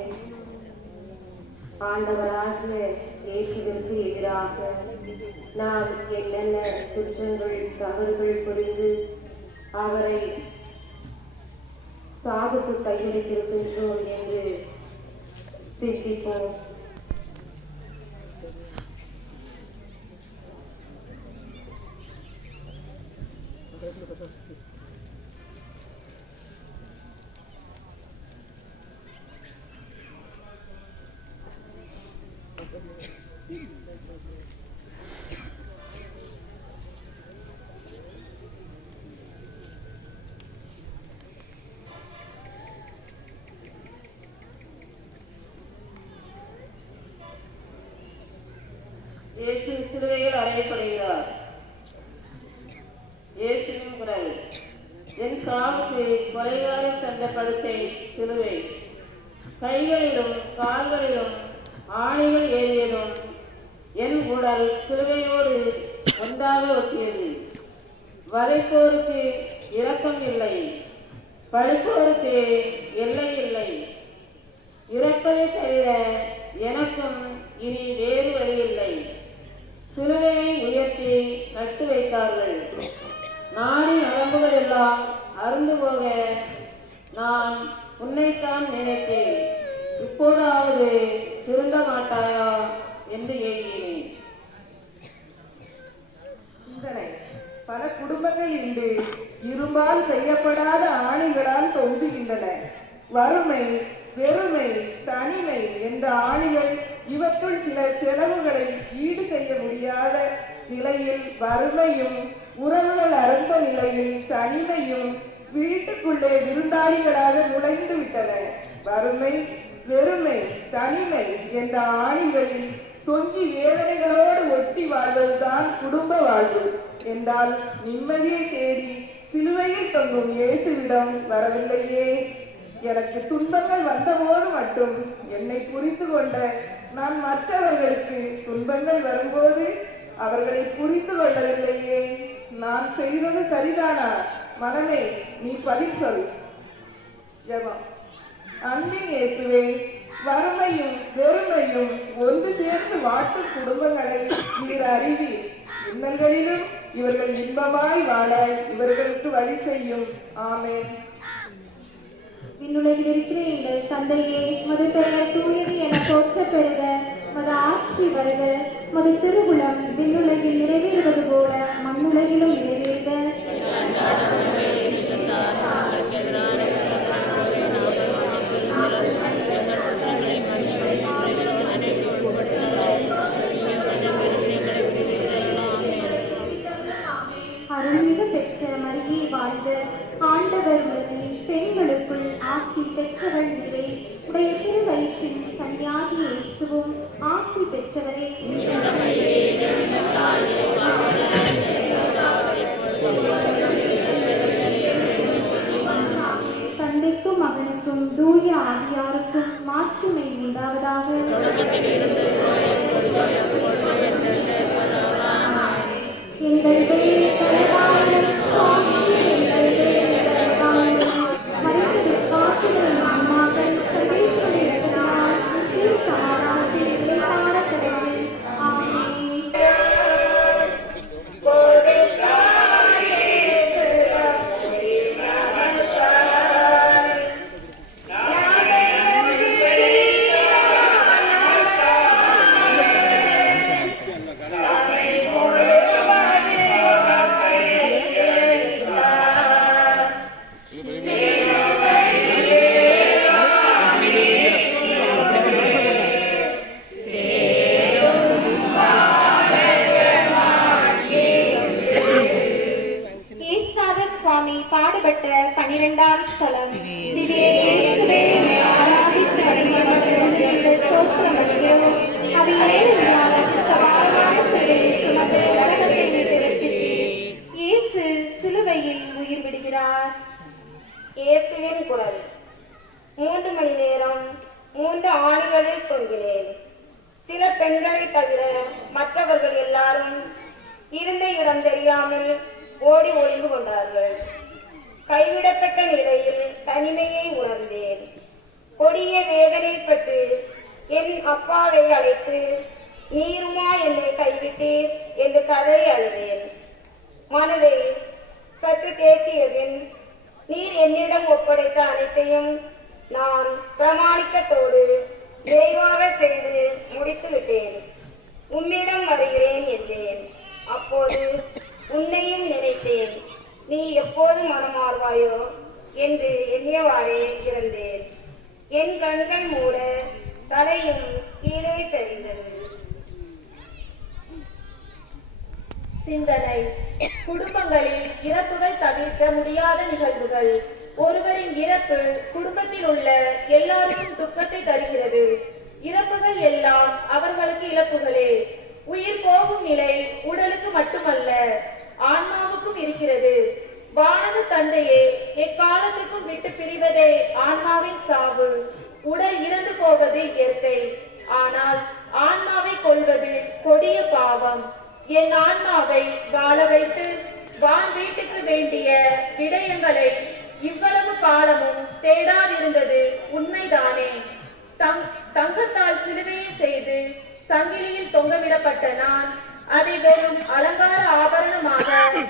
ஆண்டவராகிய இயேசுவிற்கு எதிராக நாம் என்னென்ன குற்றங்கள் தவறுகள் புரிந்து அவரை சாகுக்கு கையெழுத்திருக்கின்றோம் என்று சிந்திப்போம். இயேசு சிலுவையில் அறையப்படுகிறார். இயேசுவின் குரல்: என் சாவுக்கு கொலைகாரம் தந்த படுக்கை சிலுவை, கைகளிலும் கால்களிலும் ஆணைகள் ஏறியதும் என் உடல் சிலுவையோடு ஒன்றாக ஒட்டியது. வதைப்போருக்கு இரக்கம் இல்லை, படுப்போருக்கு எல்லை இல்லை. இறப்பதை தவிர எனக்கும் இனி வேறு வழி இல்லை. சிலுவையை உயர்த்தி நட்டு வைத்தார்கள். நாடி நரம்புகள் எல்லாம் அருந்து போக நான் உன்னைத்தான் நினைத்தேன். இப்போதாவது திருந்த மாட்டாயா என்று ஏங்கினேன். சிந்தனை: பல குடும்பங்கள் இன்று இரும்பால் செய்யப்படாத ஆணிகளால் தொங்குகின்றன. வறுமை, வெறுமை, தனிமை என்ற ஆணிகள் இவற்றுள் சில செலவுகளை ஈடு செய்ய முடியாத நிலையில் வறுமையும், உறவுகள் அறுந்த நிலையில் தனிமையும் வீட்டுக்குள்ளே விருந்தாளிகளாக நுழைந்து விட்டன. வறுமை, வெறுமை, தனிமை என்ற ஆணிகளில் தொங்கி வேதனைகளோடு ஒட்டி வாழ்வதுதான் குடும்ப வாழ்வு என்றால் நிம்மதியை தேடி சிலுவையில் தொங்கும் இயேசுவிடம் வரவில்லையே. எனக்கு துன்பங்கள் வந்தபோது மட்டும் என்னை புரிந்து கொண்ட நான் மற்றவர்களுக்கு துன்பங்கள் வரும்போது அவர்களை புரிந்து கொள்ளவில்லையே. நான் செய்தது சரிதானா? மனமே, நீ பதில் சொல். ஜெபம். அன்பின் இயேசுவே, வறுமையும் வெறுமையும் ஒன்று சேர்ந்து வாட்டும் குடும்பங்களை நீர் அறிவீர். இன்னங்களிலும் இவர்கள் இன்பமாய் வாழ இவர்களுக்கு வழி செய்யும். ஆமென். விண்ணுலகில் இருக்கிற எங்கள் தந்தையே, மது பெயர் தூயது என போற்றப் பெறுக. மது ஆட்சி வருக. மது திருவுளம் விண்ணுலகில் நிறைவேறுவது போல மண்ணுலகிலும் நிறைவேறுக. பெற்றவள் நீரே. உடைய திருவயிற்றின் கன்னியாகி இயேசுவும் ஆசி பெற்றவரே. தந்தைக்கும் மகனுக்கும் தூய ஆவியாருக்கும் மாட்சிமை உண்டாவதாக. எங்கள் பேர் தலைவாழ சுவாமி, எங்கள் பேர் மரித்தது காசுகளின் அம்மாக்கள் சந்தேகங்கள் இருக்கிறார் சமாதானத்தில் விளையாட கிடையாது. ஆமென். சுவாமி பாடுபட்ட 12ஆம் ஸ்தலம். திவ்ய இயேசுவே, உம்மை ஆராதித்து வழிபடுகிறோம், ஸ்தோத்திரமளிக்கிறோம். அவையே உம்மால் சமாதான சிலுவையை சுமந்து நரகத்தை மீட்டு ரட்சித்தீர். இயேசு சிலுவையில் உயிர் விடுகிறார். இயேசுவின் குரல். 3 மணி நேரம் 3 ஆணிகளில் தொங்கினேன். சில பெண்களை தவிர மற்றவர்கள் எல்லாரும் இருந்த இடம் தெரியாமல் ஓடி ஒளிந்து கொண்டார்கள். கைவிடப்பட்ட நிலையில் தனிமையை உணர்ந்தேன். கொடிய வேதனைப்பட்டு என் அப்பாவை அழைத்து, நீருமா என்னை கைவிட்டீர் என்று கதறி அழுதேன். மனதை சற்று தேக்கியபின், நீர் என்னிடம் ஒப்படைத்த அனைத்தையும் நான் பிரமாணிக்கத்தோடு விரைவாக செய்து முடித்து விட்டேன். உம்மிடம் வருகிறேன் என்றேன். அப்போது உன்னையும் நினைத்தேன். நீ எப்போது மனமாறுவாயோ என்று எண்ணியவாறே இருந்தேன். என் கண்கள் மூட தலையும் கீழே தெரிந்தது. சிந்தனை. குடும்பங்களில் இறப்புகள் தவிர்க்க முடியாத நிகழ்வுகள். ஒருவரின் இறப்பு குடும்பத்தில் உள்ள எல்லாருக்கும் துக்கத்தை தருகிறது. இறப்புகள் எல்லாம் அவர்களுக்கு இழப்புகளே. உயிர் போகும் நிலை உடலுக்கு மட்டுமல்ல, ஆன்மாவுக்கும் இருக்கிறது. வானக தந்தையே, எக்காலத்துக்கும் விட்டு பிரிவதே ஆன்மாவின் சாவு. உடல் இறந்து போவது இயற்கை, ஆனால் ஆன்மாவை கொள்வது கொடிய பாவம். என் ஆன்மாவை வாழ வைத்து வான் வீட்டுக்கு வேண்டிய விடயங்களை இவ்வளவு காலமும் தேடாதிருந்தது உண்மைதானே? தங்கத்தால் சிலுவையை செய்து சங்கிலியில் தொங்கவிடப்பட்ட நான் அதை வெறும் அலங்கார ஆபரணமாக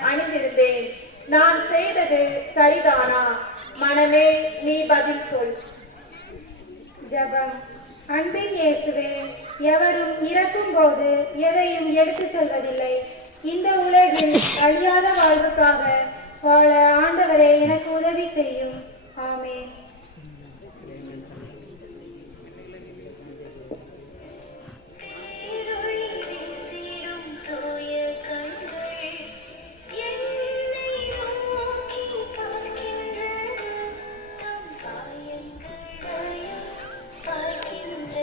அணிந்திருந்தேன். நான் செய்தது சரிதானா? மனமே, நீ பதில் சொல். ஜெபம். அன்பின் இயேசுவே, எவரும் இறக்கும் போது எதையும் எடுத்து செல்வதில்லை. இந்த உலகில் அழியாத வாழ்வுக்காக வாழ ஆண்டவரே எனக்கு உதவி செய்யும். ஆமென். பார்க்கின்ற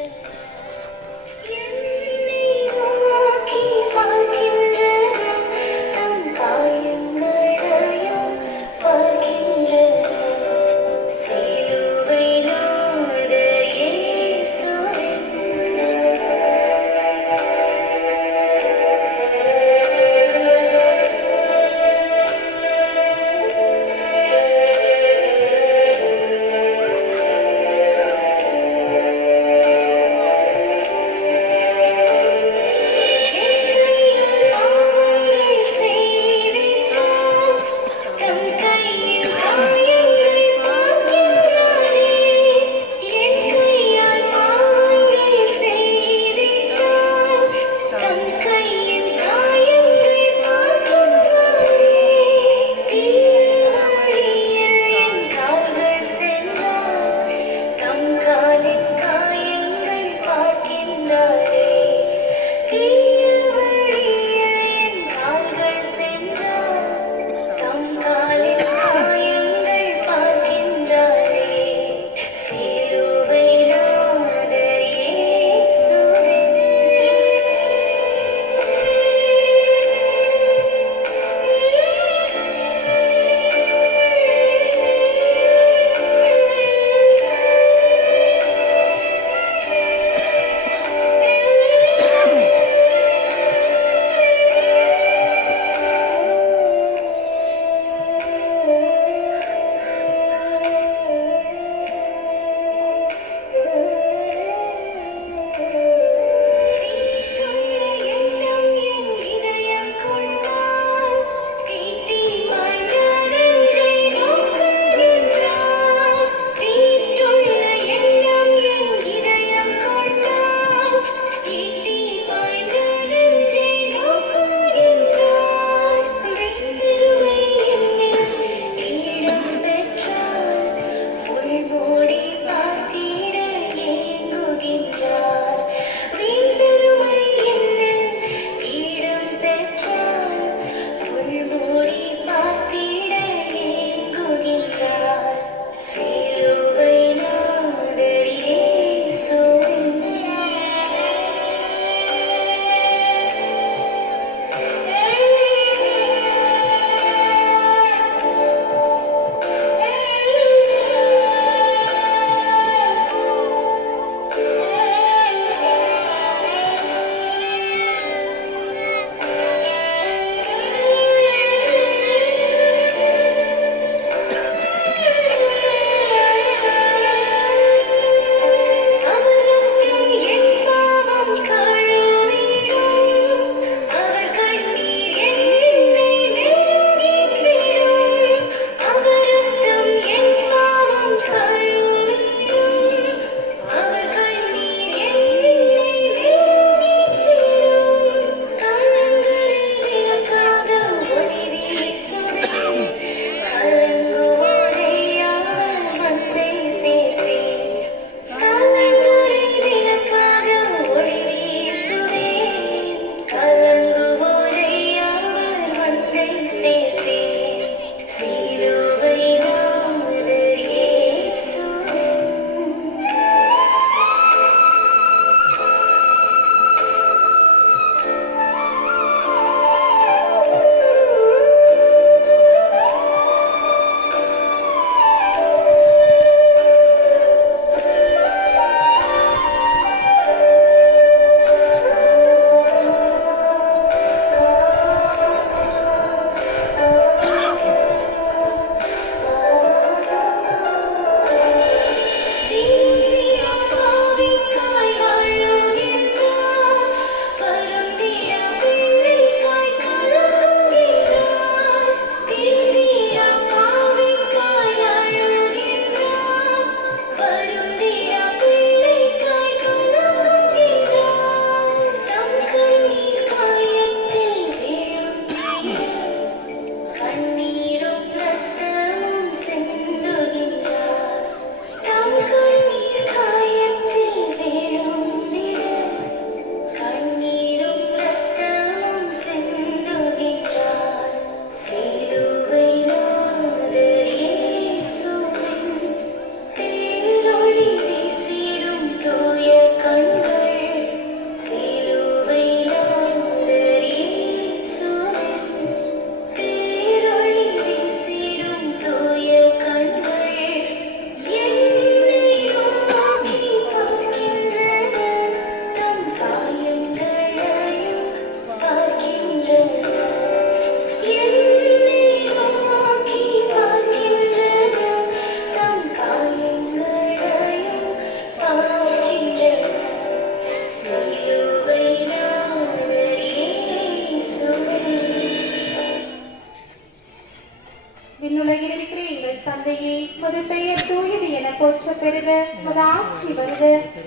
தந்தையே, உமது பெயர் தூயது என போற்ற பெறுக. உமது ஆட்சி வருக.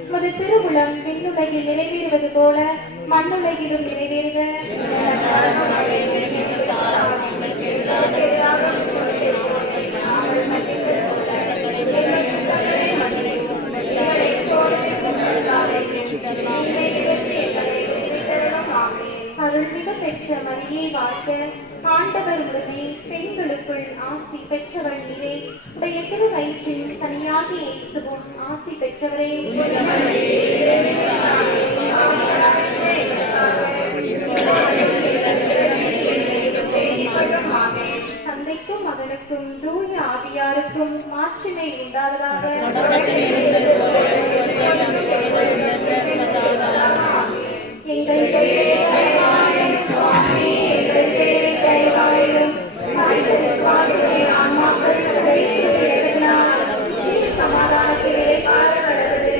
உமது திருவுளம் விண்ணுலகில் நிறைவேறுவது போல மண்ணுலகிலும் நிறைவேறுக. அருள்மிகு பெற்ற மரியே வாழ்க. ஆண்டவர் உடனே பெண்களுக்குள் ஆசி பெற்றவர் நீரே. உடைய திருவயிற்றில் கனியாகி இயேசுவும் ஆசி பெற்றவரே. தந்தைக்கும் மகனுக்கும் தூய ஆவியாருக்கும் மாட்சிமை உண்டாவதாக. எங்கள் சமாதானத்திலே காரணப்படுவது.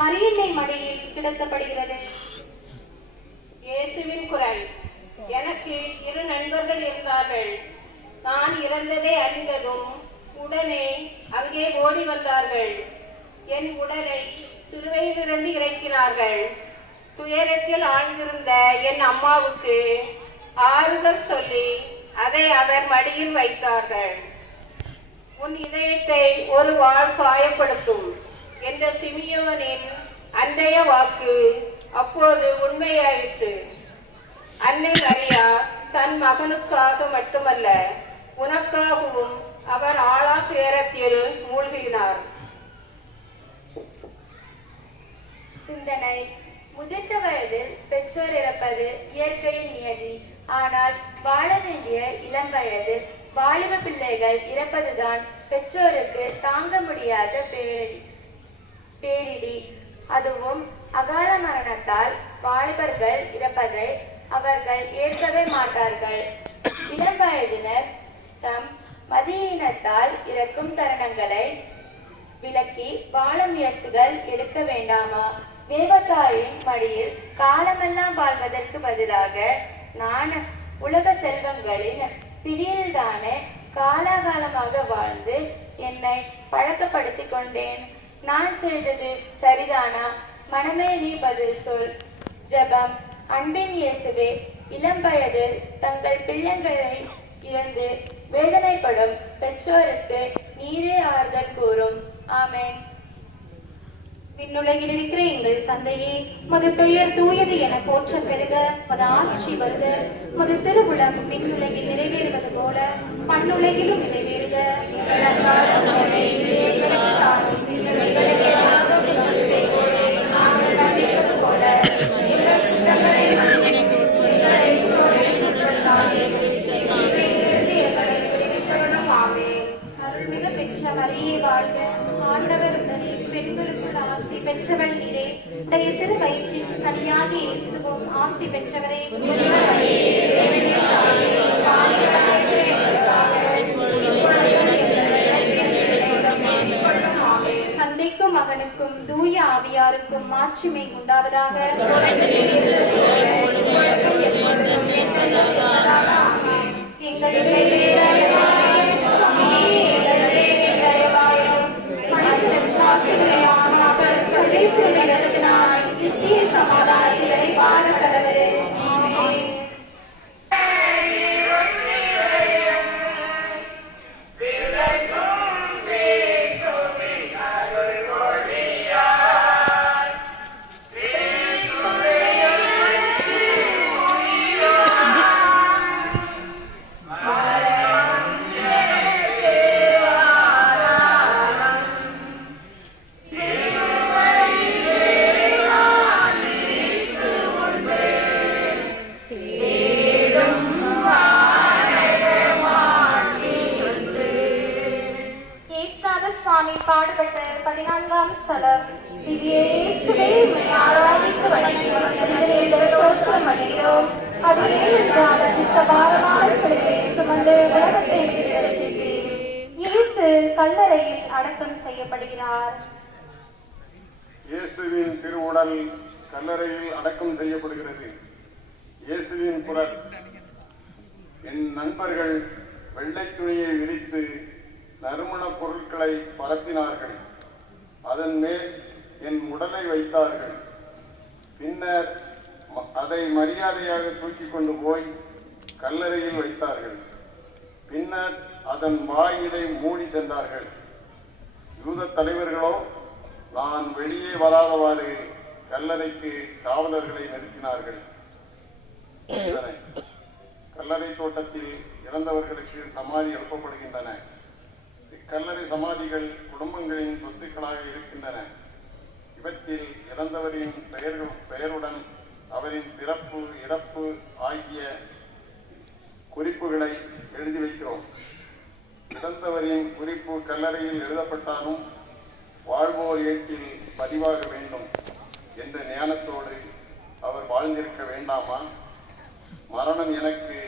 மரியன்னை மடியில் கிடத்தப்படுகிறது. இயேசுவின் குரல். எனக்கு 2 நண்பர்கள் இருந்தார்கள். நான் இறந்ததை அறிந்ததும் உடனே அங்கே ஓடி வந்தார்கள். என் உடலை சிலுவையிலிருந்து இறக்கினார்கள். துயரத்தில் ஆழ்ந்திருந்த என் அம்மாவுக்கு ஆறுதல் சொல்லி அதை அவர் மடியில் வைத்தார்கள். உன் இதயத்தை ஒரு வாள் காயப்படுத்தும் என்ற சிமியோனின் அன்றைய வாக்கு அப்போது உண்மையாயிற்று. அன்னை மரியா தன் மகனுக்காக மட்டுமல்ல, உனக்காகவும் அவர் ஆழா துயரத்தில் மூழ்கினார். சிந்தனை. முதிர்ந்த வயதில் பெற்றோர் இறப்பது இயற்கையின் நியதி. ஆனால் வாழ வேண்டிய இளம் வயதில் வாலிப பிள்ளைகள் இறப்பதுதான் பெற்றோருக்கு தாங்க முடியாத பேரிடி. அதுவும் அகால மரணத்தால் வாலிபர்கள் இறப்பதை அவர்கள் ஏற்கவே மாட்டார்கள். இளம் வயதினர் தம் மதியினத்தால் இறக்கும் தருணங்களை விளக்கி வாழ முயற்சிகள் எடுக்க வேண்டாமா? தேவதாயின் மடியில் காலமெல்லாம் வாழ்வதற்கு பதிலாக நான் உலக செல்வங்களின் பிடியில்தானே காலாகாலமாக வாழ்ந்து என்னை பழக்கப்படுத்திக் கொண்டேன். நான் செய்தது சரிதானா? மனமே நீ பதில் சொல். ஜெபம். அன்பின் இயேசுவே, இளம் வயதில் தங்கள் பிள்ளைகளை இழந்து வேதனைப்படும் பெற்றோருக்கு நீரே ஆறுதல் கூறும். ஆமென். விண்ணுலகில் இருக்கிற எங்கள் தந்தையே, உமது பெயர் தூயது என போற்ற பெறுக. உமது ஆட்சி வருக. உமது திருவுளம் விண்ணுலகில் நிறைவேறுவது போல மண்ணுலகிலும் நிறைவேறுக. அருள்மிகு பெற்ற மரியே வாழ்க. ஆண்டவர் உடனே பெண்களுக்குள் ஆசி பெற்றவள் நீரே. உடைய திருவயிற்றில் கனியாகி இயேசுவும் ஆசி பெற்றவரே. தந்தைக்கும் மகனுக்கும் தூய ஆவியாருக்கும் மாட்சிமை உண்டாவதாக. சமாதானத்திலே பாடக்கடவே. Amen. கல்லறையில் அடக்கம் செய்யப்படுகிறார். இயேசுவின் திருவுடல் கல்லறையில் அடக்கம் செய்யப்படுகிறது. இயேசுவின் குரல்: என் நண்பர்கள் வெள்ளை துணியை விரித்து நறுமணப் பொருட்களை பரப்பினார்கள். அதன் மேல் என் உடலை வைத்தார்கள். பின்னர் அதை மரியாதையாக தூக்கி கொண்டு போய் கல்லறையில் வைத்தார்கள். பின்னர் அதன் வாயிலை மூடி சென்றார்கள். யூத தலைவர்களோ நான் வெளியே வராதவாறு கல்லறைக்கு காவலர்களை நிறுத்தினார்கள். கல்லறை தோட்டத்தில் இறந்தவர்களுக்கு சமாதி எழுப்பப்படுகின்றன. இக்கல்லறை சமாதிகள் குடும்பங்களின் சொத்துக்களாக இருக்கின்றன. இவற்றில் இறந்தவரின் பெயருடன் அவரின் பிறப்பு, இறப்பு ஆகிய குறிப்புகளை எழுதி வைக்கிறோம். இறந்தவரின் குறிப்பு கல்லறையில் எழுதப்பட்டாலும் வாழ்வோர் ஏட்டில் பதிவாக வேண்டும் என்ற ஞானத்தோடு அவர் வாழ்ந்திருக்க வேண்டாமா? மரணம் எனக்கு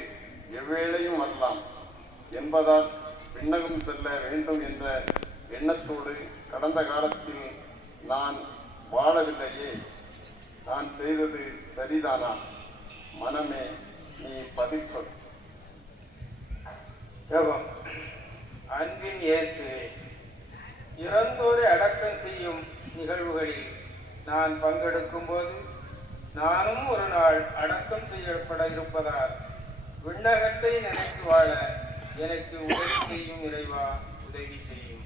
எவ்வேளையும் வரலாம் என்பதால் விண்ணகம் செல்ல வேண்டும் என்ற எண்ணத்தோடு கடந்த காலத்தில் நான் வாழவில்லையே. நான் செய்தது சரிதானா? மனமே நீ பதிப்பு. அன்பின் இயேசு, இறந்தோரை அடக்கம் செய்யும் நிகழ்வுகளில் நான் பங்கெடுக்கும் போது நானும் ஒரு நாள் அடக்கம் செய்யப்பட இருப்பதால் விண்ணகத்தை நினைத்து வாழ எனக்கு உதவி செய்யும் இறைவா, உதவி செய்யும்.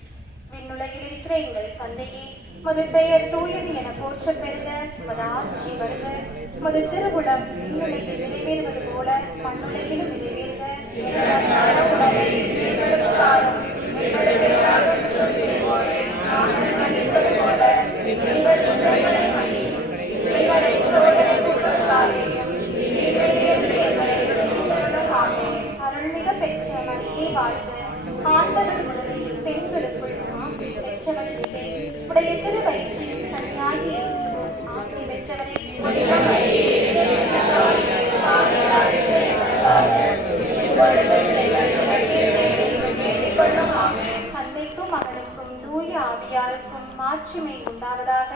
விண்ணுலகில் இருக்கிற எங்கள் தந்தையே, உமது பெயர் தூயது என போற்ற பெறுக. உமது ஆட்சி வருக. உமது திருவுளம் விண்ணுலகில் நிறைவேறுவது போல மண்ணுலகிலும் நிறைவேறுக. அருள்மிக பெற்ற மரியே வாழ்க. ஆண்டவர் முதலில் பெண்களுக்குள் ஆசி பெற்றவர் நீரே. உடைய திருவயிற்றில் கனியாகிய ஆசி பெற்றவரே. தந்தைக்கும் மகனுக்கும் தூய ஆவியாருக்கும் மாட்சிமை உண்டாவதாக.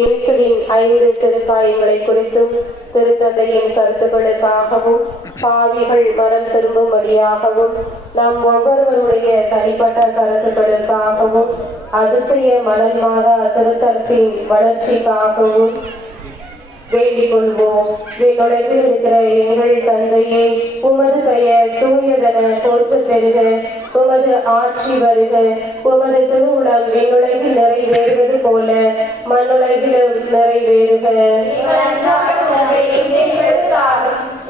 இயேசுவின் 5 திருக்காயங்களை குறித்தும் திருத்தந்தையின் கருத்துக்களுக்காகவும் பாவிகள் மனம் திரும்பும்படியாகவும் நம் ஒவ்வொருவருடைய தனிப்பட்ட கருத்துக்களுக்காகவும் அதிசய மணல் மாதா திருத்தலத்தின் வளர்ச்சிக்காகவும் வேண்டிக் கொள்வோம். விண்ணுலகில் இருக்கிற எங்கள் தந்தையே, உமது பெயர் தூயதென போற்ற பெறுக. உமது ஆட்சி வருக. உமது திருவுளம் விண்ணுலகில் நிறைவேறுவது போல மண்ணுலகிலும் நிறைவேறுக.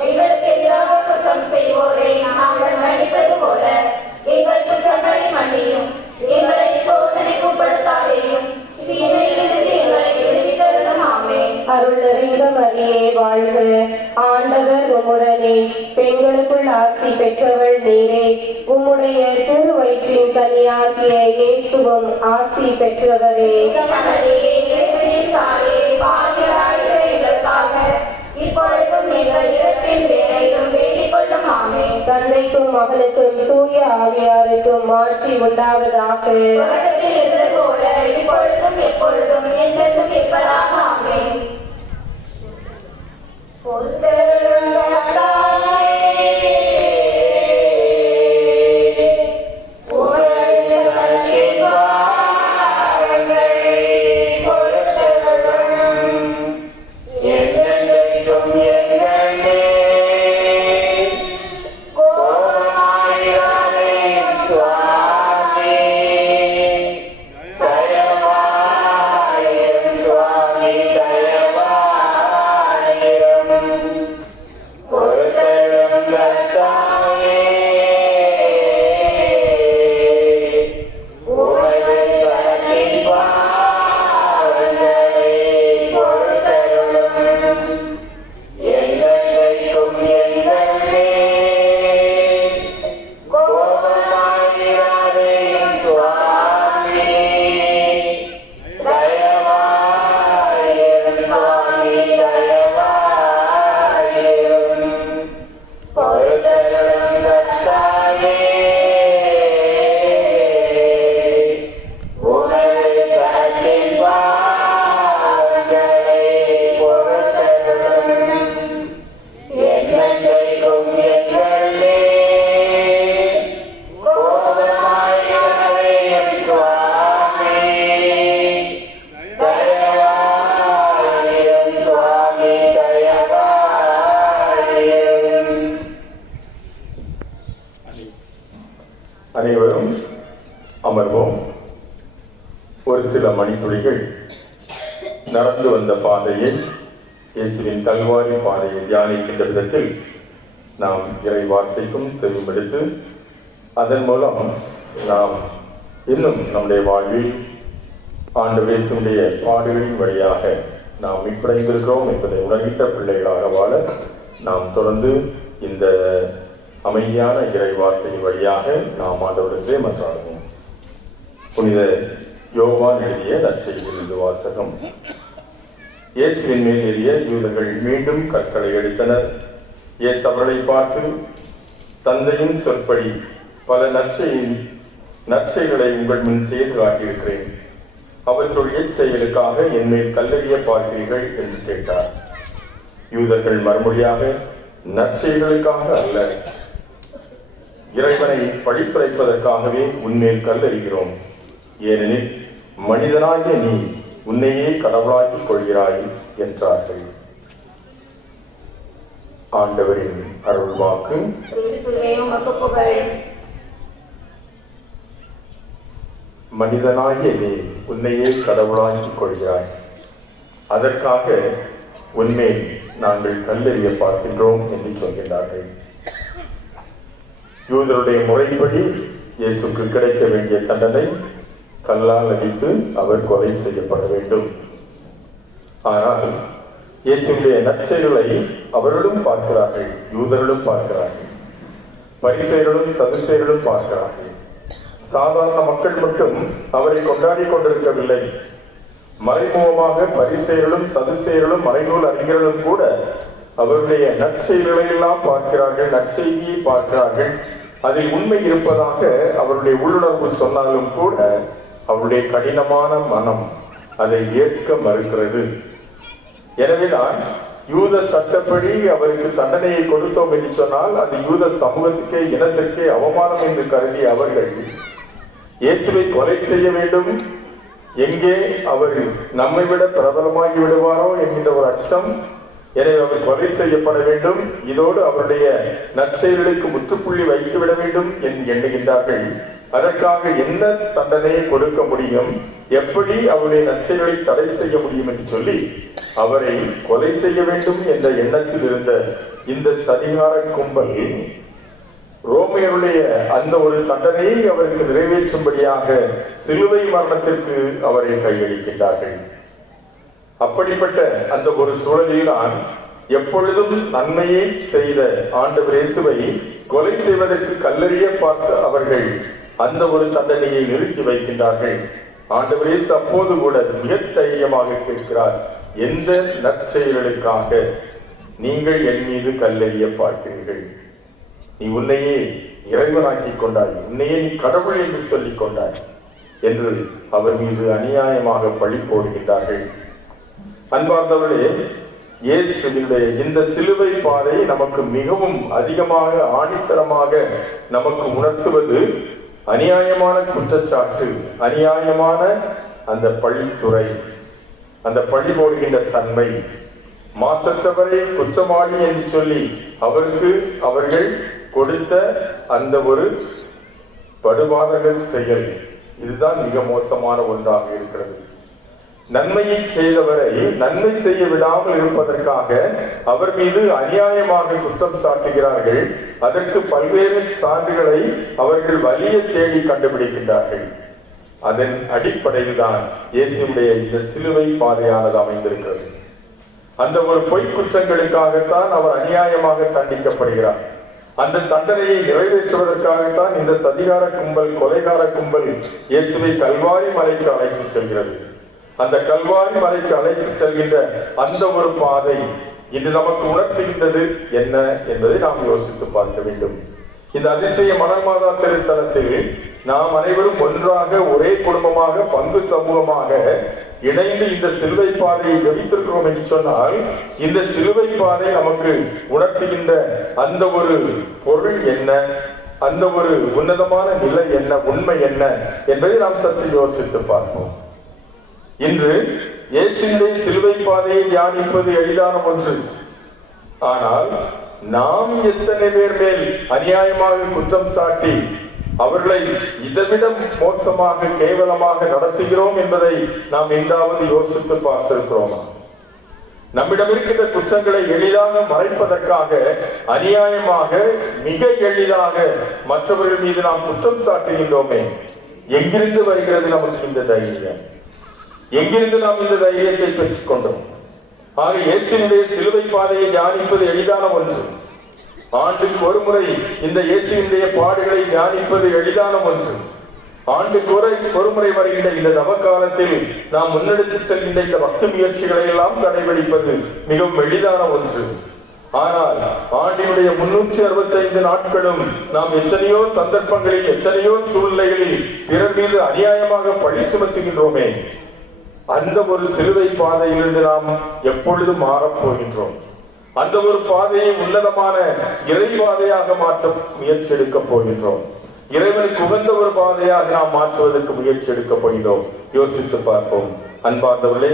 எங்களுக்கு எதிராக குற்றம் செய்வோரை நாங்கள் மன்னிப்பது போல எங்கள் குற்றங்களை மன்னியும். எங்களை சோதனைக்கு உட்படுத்தாதேயும், தீமையிலிருந்து எங்களை விடுவித்தருளும். ஆமென். அருள் நிறைந்த மரியே வாழ்க. ஆண்டவர் உம்முடனே, பெண்களுக்குள் ஆசி பெற்றவள் நீரே. உம்முடைய திருவயிற்றின் கனியாகிய இயேசுவும் ஆசி பெற்றவரே. இப்பொழுதும் எங்கள் இறப்பின் வேளையிலும் வேண்டிக் கொள்ளும். ஆமென். தந்தைக்கும் மகனுக்கும் தூய ஆவியாருக்கும் மாட்சி உண்டாவதாக. தொடக்கத்தில் இருந்தது போல இப்பொழுதும் எப்பொழுதும் என்றென்றும் இருப்பதாக. ஆமென். சுவாமி நடந்து வந்த பாதையை, இயேசுவின் கல்வாரி பாதையை தியானிக்கின்ற விதத்தில் நாம் இறை வார்த்தைக்கும் செவிமடுத்து அதன் மூலம் நாம் இன்னும் நம்முடைய வாழ்வில் ஆண்டவர் இயேசுவினுடைய பாடுகளின் வழியாக நாம் மீட்படைந்திருக்கிறோம் என்பதை உணர்கின்ற பிள்ளைகளாக வாழ நாம் தொடர்ந்து இந்த அமைதியான இறை வார்த்தையின் வழியாக நாம் ஆண்டவரிடத்திலே மன்றாடுவோம். புனித யோவான் எழுதிய நற்செய்தியிலிருந்து வாசகம். இயேசுவின் மேல் ஏறிய யூதர்கள் மீண்டும் கற்களை எடுத்தனர். இயேசு அவர்களை பார்த்து, தந்தையின் சொற்படி பல நற்செய்களை உங்கள் முன் செய்து காட்டியிருக்கிறேன். அவற்றுடைய செயலுக்காக என் மேல் கல்லெறிய பார்க்கிறீர்கள் என்று கேட்டார். யூதர்கள் மறுமொழியாக, நற்செய்களுக்காக அல்ல, இறைவனை படித்துரைப்பதற்காகவே உன்மேல் கல்லெறிகிறோம். ஏனெனில் மனிதனாகிய நீ உன்னையே கடவுளாக்கிக் கொள்கிறாய் என்றார்கள். ஆண்டவரின் அருள் வாக்கு. மனிதனாகிய நீ உன்னையே கடவுளாக்கிக் கொள்கிறாய், அதற்காக உன்மேல் நாங்கள் கல்லெறிய பார்க்கின்றோம் என்று சொல்கின்றார்கள். யூதருடைய முறைப்படி இயேசுக்கு கிடைக்க வேண்டிய தண்டனை கல்லால் அடித்து அவர் கொலை செய்யப்பட வேண்டும். ஆனால் இயேசுடைய நற்செயல்களை அவர்களும் பார்க்கிறார்கள், யூதர்களும் பார்க்கிறார்கள், பரிசேயர்களும் சதுசேயர்களும் பார்க்கிறார்கள். சாதாரண மக்கள் மட்டும் அவரை கொண்டாடி கொண்டிருக்கவில்லை. மறைமுகமாக பரிசேயர்களும் சதுசேயர்களும் மறைநூல் அறிஞர்களும் கூட அவருடைய நற்செயல்களை எல்லாம் பார்க்கிறார்கள், நற்செய்தியை பார்க்கிறார்கள். அதில் உண்மை இருப்பதாக அவருடைய உள்ளுணர்வு சொன்னாலும் கூட அவருடைய கடினமான மனம் அதை ஏற்க மறுக்கிறது. எனவேதான் யூத சட்டப்படி அவருக்கு தண்டனையை கொடுத்தோம் என்று சொன்னால் அது யூத சமூகத்துக்கே இனத்திற்கே அவமானம் என்று கருதிய அவர்கள் இயேசுவை கொலை செய்ய வேண்டும், எங்கே அவர் நம்மை விட பிரபலமாகி விடுவாரோ என்கின்ற ஒரு அச்சம். எனவே அவர் கொலை செய்யப்பட வேண்டும், இதோடு அவருடைய நற்செயல்களுக்கு முற்றுப்புள்ளி வைத்துவிட வேண்டும் என்று எண்ணுகின்றார்கள். அதற்காக என்ன தண்டனையை கொடுக்க முடியும், எப்படி அவருடைய நற்செயல்களை தடை செய்ய முடியும் என்று சொல்லி அவரை கொலை செய்ய வேண்டும் என்ற எண்ணத்தில் இருந்த இந்த சதிகார கும்பல் ரோமையருடைய அந்த ஒரு தண்டனையை அவருக்கு நிறைவேற்றும்படியாக சிலுவை மரணத்திற்கு அவரை கையளிக்கின்றார்கள். அப்படிப்பட்ட அந்த ஒரு சூழலில்தான் எப்பொழுதும் நன்மையை செய்த ஆண்டவர் இயேசுவை கொலை செய்வதற்கு கல்லெறிய பார்த்த அவர்கள் அந்த ஒரு தண்டனையை நிறுத்தி வைக்கின்றார்கள். ஆண்டவர் இயேசு அப்போது கூட மிக தைரியமாக கேட்கிறார், எந்த நற்செயல்களுக்காக நீங்கள் என் மீது கல்லெறிய பார்க்கிறீர்கள்? நீ உன்னையே இறைவனாக்கிக் கொண்டாய், உன்னையே நீ கடவுள் என்று சொல்லிக் கொண்டாய் என்று அவர் மீது அநியாயமாக பழி போடுகின்றார்கள். அன்பார்ந்தவர்களே, இயேசுவினுடைய இந்த சிலுவை பாதை நமக்கு மிகவும் அதிகமாக ஆணித்தரமாக நமக்கு உணர்த்துவது அநியாயமான குற்றச்சாட்டு, அநியாயமான அந்த பழித்துறை, அந்த பழி போடுகின்ற தன்மை, மாசற்றவரை குற்றவாளி என்று சொல்லி அவருக்கு அவர்கள் கொடுத்த அந்த ஒரு படுபாதக செயல், இதுதான் மிக மோசமான ஒன்றாக இருக்கிறது. நன்மையை செய்தவரை நன்மை செய்ய விடாமல் இருப்பதற்காக அவர் மீது அநியாயமாக குற்றம் சாட்டுகிறார்கள். அதற்கு பல்வேறு சான்றுகளை அவர்கள் வலிய தேடி கண்டுபிடிக்கின்றார்கள். அதன் அடிப்படையில் தான் இயேசுடைய இந்த சிலுவை பாதையானது அமைந்திருக்கிறது. அந்த ஒரு பொய் குற்றங்களுக்காகத்தான் அவர் அநியாயமாக தண்டிக்கப்படுகிறார். அந்த தண்டனையை நிறைவேற்றுவதற்காகத்தான் இந்த சதிகார கும்பல், கொலைகார கும்பல் இயேசுவை கல்வாரி மலைக்கு அழைத்து செல்கிறது. அந்த கல்வாரி மலைக்கு அழைத்து செல்கின்ற அந்த ஒரு பாதை இன்று நமக்கு உணர்த்துகின்றது என்ன என்பதை நாம் யோசித்து பார்க்க வேண்டும். இந்த அதிசய மணல்மாதா திருத்தலத்தில் நாம் அனைவரும் ஒன்றாக ஒரே குடும்பமாக பங்கு சமூகமாக இணைந்து இந்த சிலுவை பாதையை ஜெபித்திருக்கிறோம் என்று சொன்னால், இந்த சிலுவை பாதை நமக்கு உணர்த்துகின்ற அந்த ஒரு பொருள் என்ன, அந்த ஒரு உன்னதமான நிலை என்ன, உண்மை என்ன என்பதை நாம் சற்று யோசித்து பார்ப்போம். இன்று இயேசுவின் சிலுவை பாதையை தியானிப்பது எளிதான ஒன்று. ஆனால் நாம் எத்தனை பேர் மேல் அநியாயமாக குற்றம் சாட்டி அவர்களை இதைவிட மோசமாக கேவலமாக நடத்துகிறோம் என்பதை நாம் எங்காவது யோசித்து பார்த்திருக்கிறோமா? நம்மிடம் இருக்கின்ற குற்றங்களை எளிதாக மறைப்பதற்காக அநியாயமாக மிக எளிதாக மற்றவர்கள் மீது நாம் குற்றம் சாட்டுகின்றோமே. எங்கிருந்து வருகிறது நமக்கு இந்த தைரியம்? எங்கிருந்து நாம் இந்த தைரியத்தை பெற்றுக் கொண்டோம்? ஆக இயேசுவினுடைய சிலுவை பாதையை தியானிப்பது எளிதான ஒன்று. ஆண்டுக்கு ஒரு முறை இந்த இயேசுவினுடைய பாடுகளை தியானிப்பது எளிதான ஒன்று. ஆண்டுக்கு ஒரு முறை வருகின்ற இந்த தவ காலத்தில் நாம் முன்னெடுத்து செல்கின்ற இந்த பக்தி முயற்சிகளை எல்லாம் கடைபிடிப்பது மிகவும் எளிதான ஒன்று. ஆனால் ஆண்டினுடைய 365 நாட்களும் நாம் எத்தனையோ சந்தர்ப்பங்களில் எத்தனையோ சூழ்நிலைகளில் பிறர் மீது அநியாயமாக பழி சுமத்துகின்றோமே. அந்த ஒரு சிலுவை பாதையிலிருந்து நாம் எப்பொழுது மாறப்போகின்றோம்? அந்த ஒரு பாதையை உன்னதமான இறைபாதையாக மாற்ற முயற்சி எடுக்க போகின்றோம். இறைவனுக்கு உகந்த ஒரு பாதையாக நாம் மாற்றுவதற்கு முயற்சி எடுக்க போகிறோம். யோசித்து பார்ப்போம். அன்பார்ந்தவர்களே,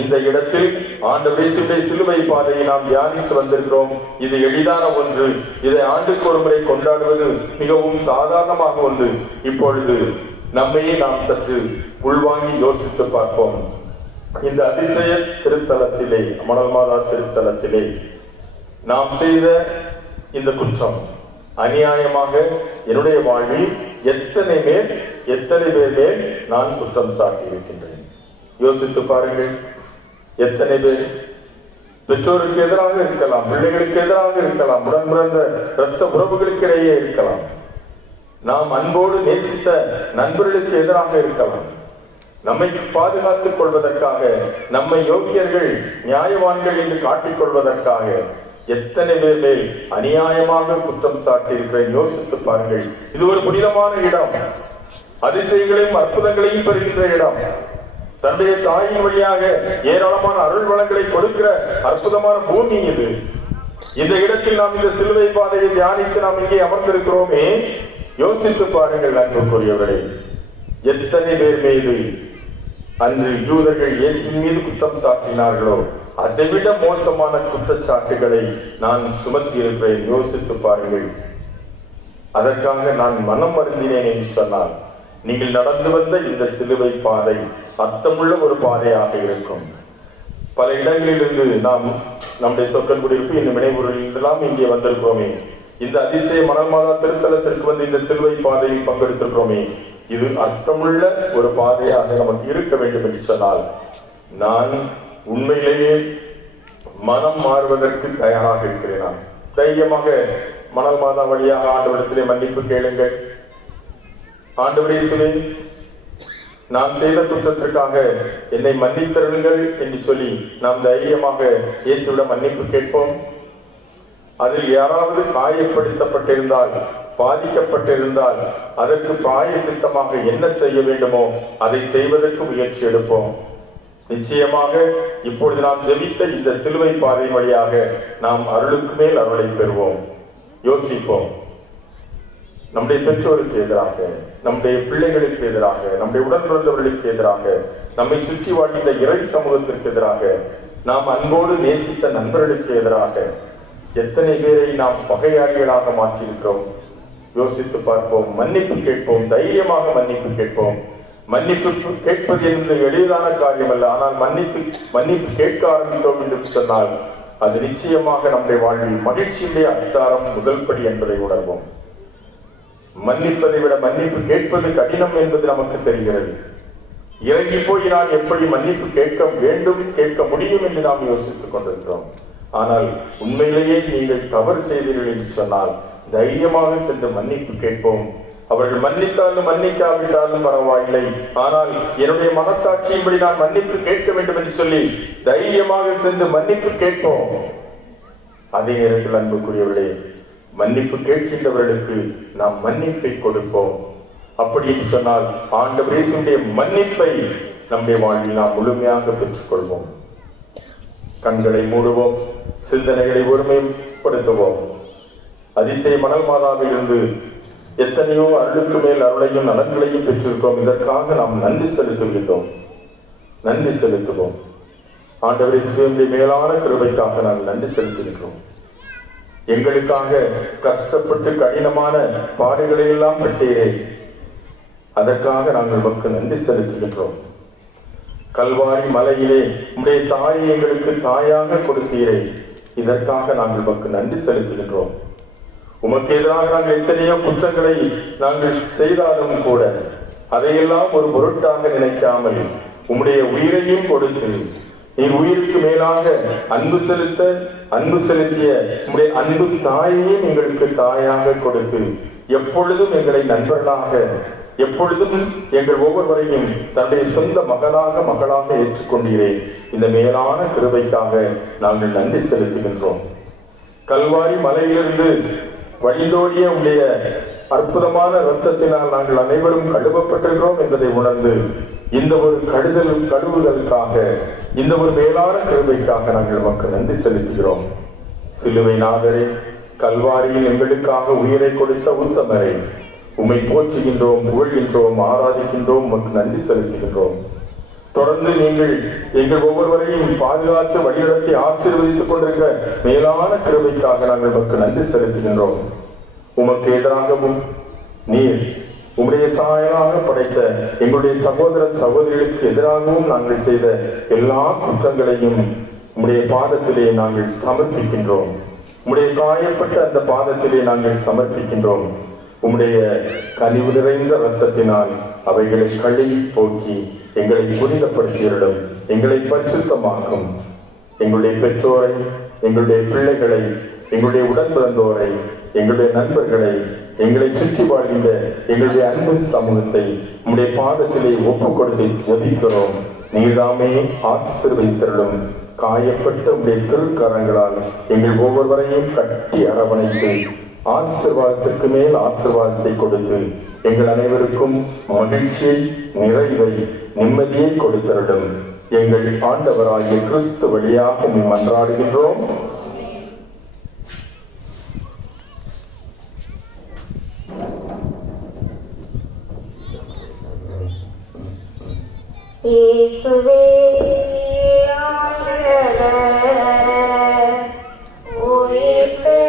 இந்த இடத்தில் ஆண்டவர் இயேசுவின் சிலுவை பாதையை நாம் தியானித்து வந்திருக்கிறோம். இது எளிதான ஒன்று. இதை ஆண்டுக்கு ஒரு முறை கொண்டாடுவது மிகவும் சாதாரணமாக ஒன்று. இப்பொழுது நம்மையே நாம் சற்று உள்வாங்கி யோசித்து பார்ப்போம். இந்த அதிசய திருத்தலத்திலே, மணல் மாதா திருத்தலத்திலே நாம் செய்த இந்த குற்றம் அநியாயமாக என்னுடைய வாழ்வில் எத்தனை பேர் மேல் நான் குற்றம் சாட்டி இருக்கின்றேன். யோசித்து பாருங்கள். எத்தனை பேர் பெற்றோருக்கு எதிராக இருக்கலாம், பிள்ளைகளுக்கு எதிராக இருக்கலாம், உடன் பிறந்த இரத்த உறவுகளுக்கு இடையே இருக்கலாம், நாம் அன்போடு நேசித்த நண்பர்களுக்கு எதிராக இருக்கலாம். நம்மை பாதுகாத்துக் கொள்வதற்காக, நம்மை யோக்கியர்கள் நியாயவான்கள் என்று காட்டிக் கொள்வதற்காக எத்தனை பேர் மேல் அநியாயமாக குற்றம் சாட்டி இருக்கிறேன். யோசித்து பாருங்கள். இது ஒரு புனிதமான இடம், அதிசயங்களையும் அற்புதங்களையும் பெறுகின்ற இடம், தன்னுடைய தாயின் வழியாக ஏராளமான அருள் வளங்களை கொடுக்கிற அற்புதமான பூமி இது. இந்த இடத்தில் நாம் இந்த சிலுவை பாதையை தியானித்து நாம் இங்கே அமர்ந்திருக்கிறோமே. யோசித்து பாருங்கள் அன்புக்குரியவர்களே, எத்தனை பேர் மீது அன்று யூதர்கள் இயேசுவின் மீது குற்றம் சாட்டினார்களோ அதைவிட மோசமான குற்றச்சாட்டுகளை நான் சுமத்தி இருக்கிறேன். யோசித்து பாருங்கள். அதற்காக நான் மனம் வருந்தினேன் என்று சொன்னால், நீங்கள் நடந்து வந்த இந்த சிலுவை பாதை அர்த்தமுள்ள ஒரு பாதையாக இருக்கும். பல இடங்களிலிருந்து நாம் நம்முடைய சொக்கன் குடியிருப்பு இந்த வினைபொருளெல்லாம் இங்கே வந்திருக்கிறோமே. இந்த அதிசய மணல் மாதா திருத்தலத்திற்கு வந்து இந்த சிலுவை பாதையில் பங்கெடுத்திருக்கிறோமே. இது அர்த்தமுள்ள ஒரு பாதையாக நமக்கு இருக்க வேண்டும் என்று சொன்னால், நான் உண்மையிலேயே மனம் மாறுவதற்கு தயாராக இருக்கிறேன். தைரியமாக மணல் மாதா வழியாக ஆண்டவரிடத்திலே மன்னிப்பு கேளுங்கள். ஆண்டவரே இயேசுவே, நான் செய்த குற்றத்திற்காக என்னை மன்னித்தருங்கள் என்று சொல்லி நாம் தைரியமாக இயேசுவிடம் மன்னிப்பு கேட்போம். அதில் யாராவது காயப்படுத்தப்பட்டிருந்தால், பாதிக்கப்பட்டிருந்தால் அதற்கு பிராயசித்தமாக என்ன செய்ய வேண்டுமோ அதை செய்வதற்கு முயற்சி எடுப்போம். நிச்சயமாக இப்பொழுது நாம் ஜெபித்த இந்த சிலுவை பாதை வழியாக நாம் அருளுக்கு மேல் அருளை பெறுவோம். யோசிப்போம். நம்முடைய பெற்றோருக்கு எதிராக, நம்முடைய பிள்ளைகளுக்கு எதிராக, நம்முடைய உடன் பிறந்தவர்களுக்கு எதிராக, நம்மை சுற்றி வாழ்கின்ற இறை சமூகத்திற்கு எதிராக, நாம் அன்போடு நேசித்த நண்பர்களுக்கு எதிராக எத்தனை பேரை நாம் பகையாளிகளாக மாற்றியிருக்கிறோம். யோசித்து பார்ப்போம். மன்னிப்பு கேட்போம். தைரியமாக மன்னிப்பு கேட்போம். மன்னிப்பு கேட்பது என்பது எளிதான காரியம் அல்ல. ஆனால் மன்னிப்பு கேட்க ஆரம்பித்தோம் என்று சொன்னால் அது நிச்சயமாக நம்முடைய வாழ்வில் மகிழ்ச்சியுடைய அச்சாரம் முதல் படி என்பதை உணர்வோம். மன்னிப்பதை விட மன்னிப்பு கேட்பது கடினம் என்பது நமக்கு தெரிகிறது. இறங்கி போய் நான் எப்படி மன்னிப்பு கேட்க வேண்டும், கேட்க முடியும் என்று நாம் யோசித்துக் கொண்டிருக்கிறோம். ஆனால் உண்மையிலேயே நீங்கள் தவறு செய்தீர்கள் என்று சொன்னால் தைரியமாக சென்று மன்னிப்பு கேட்போம். அவர்கள் மன்னித்தாலும் மன்னிக்காவிட்டாலும் பரவாயில்லை, ஆனால் என்னுடைய மனசாட்சியின்படி நான் மன்னிப்பு கேட்க வேண்டும் என்று சொல்லி தைரியமாக சென்று மன்னிப்பு கேட்போம். அதே நேரத்தில் அன்புக்குரியவர்களே, மன்னிப்பு கேட்கின்றவர்களுக்கு நாம் மன்னிப்பை கொடுப்போம். அப்படி என்று சொன்னால் ஆண்டவர் இயேசுவினுடைய மன்னிப்பை நம்முடைய வாழ்வில் நாம் முழுமையாக பெற்றுக்கொள்வோம். கண்களை மூடுவோம். சிந்தனைகளை ஒருமைப்படுத்துவோம். அதிசய மணல் மாதாவில் இருந்து எத்தனையோ அருளுக்கு மேல் அருளையும் நலன்களையும் பெற்றிருக்கிறோம். இதற்காக நாம் நன்றி செலுத்துகின்றோம். நன்றி செலுத்துவோம். ஆண்டவர் இயேசுவினுடைய மேலான கிருபைக்காக நாம் நன்றி செலுத்துகின்றோம். எங்களுக்காக கஷ்டப்பட்டு கடினமான பாடுகளை எல்லாம் பெற்றீரே. அதற்காக நாங்கள் உமக்கு நன்றி செலுத்துகின்றோம். கல்வாரி மலையிலே உம்முடைய தாயை எங்களுக்கு தாயாக கொடுத்தீரே, இதற்காக நாங்கள் உமக்கு நன்றி செலுத்துகின்றோம். உமக்கு எதிராக நாங்கள் எத்தனையோ குற்றங்களை நாங்கள் செய்தாலும் கூட அதையெல்லாம் ஒரு பொருட்டாக நினைக்காமல் உம்முடைய உயிரையும் கொடுத்து, நீ உயிருக்கு மேலாக அன்பு செலுத்திய உம்முடைய அன்பு தாயையும் எங்களுக்கு தாயாக கொடுத்து, எப்பொழுதும் எங்களை நண்பர்களாக, எப்பொழுதும் எங்கள் ஒவ்வொருவரையும் தன்னுடைய சொந்த மகளாக ஏற்றுக்கொண்டீரே. இந்த மேலான கிருபைக்காக நாங்கள் நன்றி செலுத்துகின்றோம். கல்வாரி மலையிலிருந்து வழிந்தோடிய உடைய அற்புதமான இரத்தத்தினால் நாங்கள் அனைவரும் கழுவப்பட்டிருக்கிறோம் என்பதை உணர்ந்து, இந்த ஒரு கழுவுதலுக்காக, இந்த ஒரு மேலான கிருபைக்காக நாங்கள் நமக்கு நன்றி செலுத்துகிறோம். சிலுவை நாதரே, கல்வாரியில் எங்களுக்காக உயிரை கொடுத்த உத்தமரை உம்மை போற்றுகின்றோம், புகழ்கின்றோம், ஆராதிக்கின்றோம், உமக்கு நன்றி செலுத்துகின்றோம். தொடர்ந்து நீங்கள் எங்கள் ஒவ்வொருவரையும் பாதுகாத்து வழிநடத்தி ஆசீர்வதித்துக் கொண்டிருக்கிற மேலான கிருபைக்காக நாங்கள் உமக்கு நன்றி செலுத்துகின்றோம். உமக்கு எதிராகவும் நீர் உம்முடைய சாயலாக படைத்த எங்களுடைய சகோதர சகோதரிகளுக்கு எதிராகவும் நாங்கள் செய்த எல்லா குற்றங்களையும் உம்முடைய பாதத்திலே நாங்கள் சமர்ப்பிக்கின்றோம். உம்முடைய காயப்பட்ட அந்த பாதத்திலே நாங்கள் சமர்ப்பிக்கின்றோம். உம்முடைய கனிவு நிறைந்த இரத்தத்தினால் அவைகளை கழுவி போக்கி எங்களை புனிதப்படுத்தியரிடம் எங்களை பரிசுத்தமாக்கும். எங்களுடைய பெற்றோரை, எங்களுடைய பிள்ளைகளை, எங்களுடைய உடன் பிறந்தோரை, எங்களுடைய நண்பர்களை, எங்களை சுற்றி வாழ்கின்ற எங்களுடைய அன்பு சமூகத்தை உம்முடைய பாதத்திலே ஒப்புக் கொடுத்து ஜெபிக்கிறோம். நீர்தாமே ஆசீர்வதித்தருளும். காயப்பட்ட உடைய திருக்கரங்களால் எங்கள் ஒவ்வொருவரையும் கட்டி அரவணைத்து ஆசீர்வாதத்திற்கு மேல் ஆசீர்வாதத்தை கொடுத்து எங்கள் அனைவருக்கும் மகிழ்ச்சியை, நிறைவை, நிம்மதியை கொடுத்தருளும். எங்கள் ஆண்டவராகிய கிறிஸ்து வழியாக மன்றாடுகின்றோம். இயேசுவே ஆண்டவரே, உயிர்த்தெழுந்தீர்.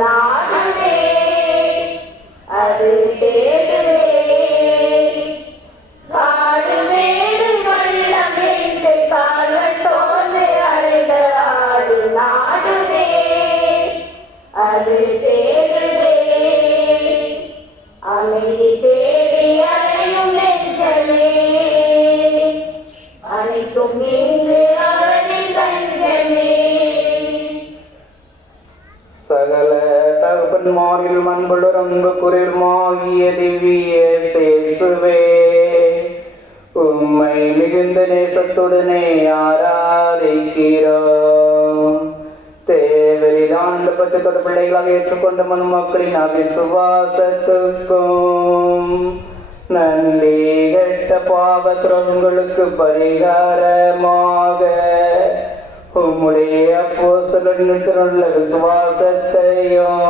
நாடுவே பன்மாரில் மண்புளர் அன்பு குளிர்மாகிய திவ்ய சேசுவே உம்மை மிகுந்த நேசத்துடனே ஆராதிக்கிறோம். தேவரில் ஆனந்த பத்து பிள்ளைகளாக ஏற்றுக்கொண்ட மனுமக்களின் அவிசுவாசத்துக்கும் நன்றி கெட்ட பாவத்திரங்களுக்கு பரிகாரமாக உம்முடைய அப்போஸ்தலர்களுள்ள விசுவாசத்தையும்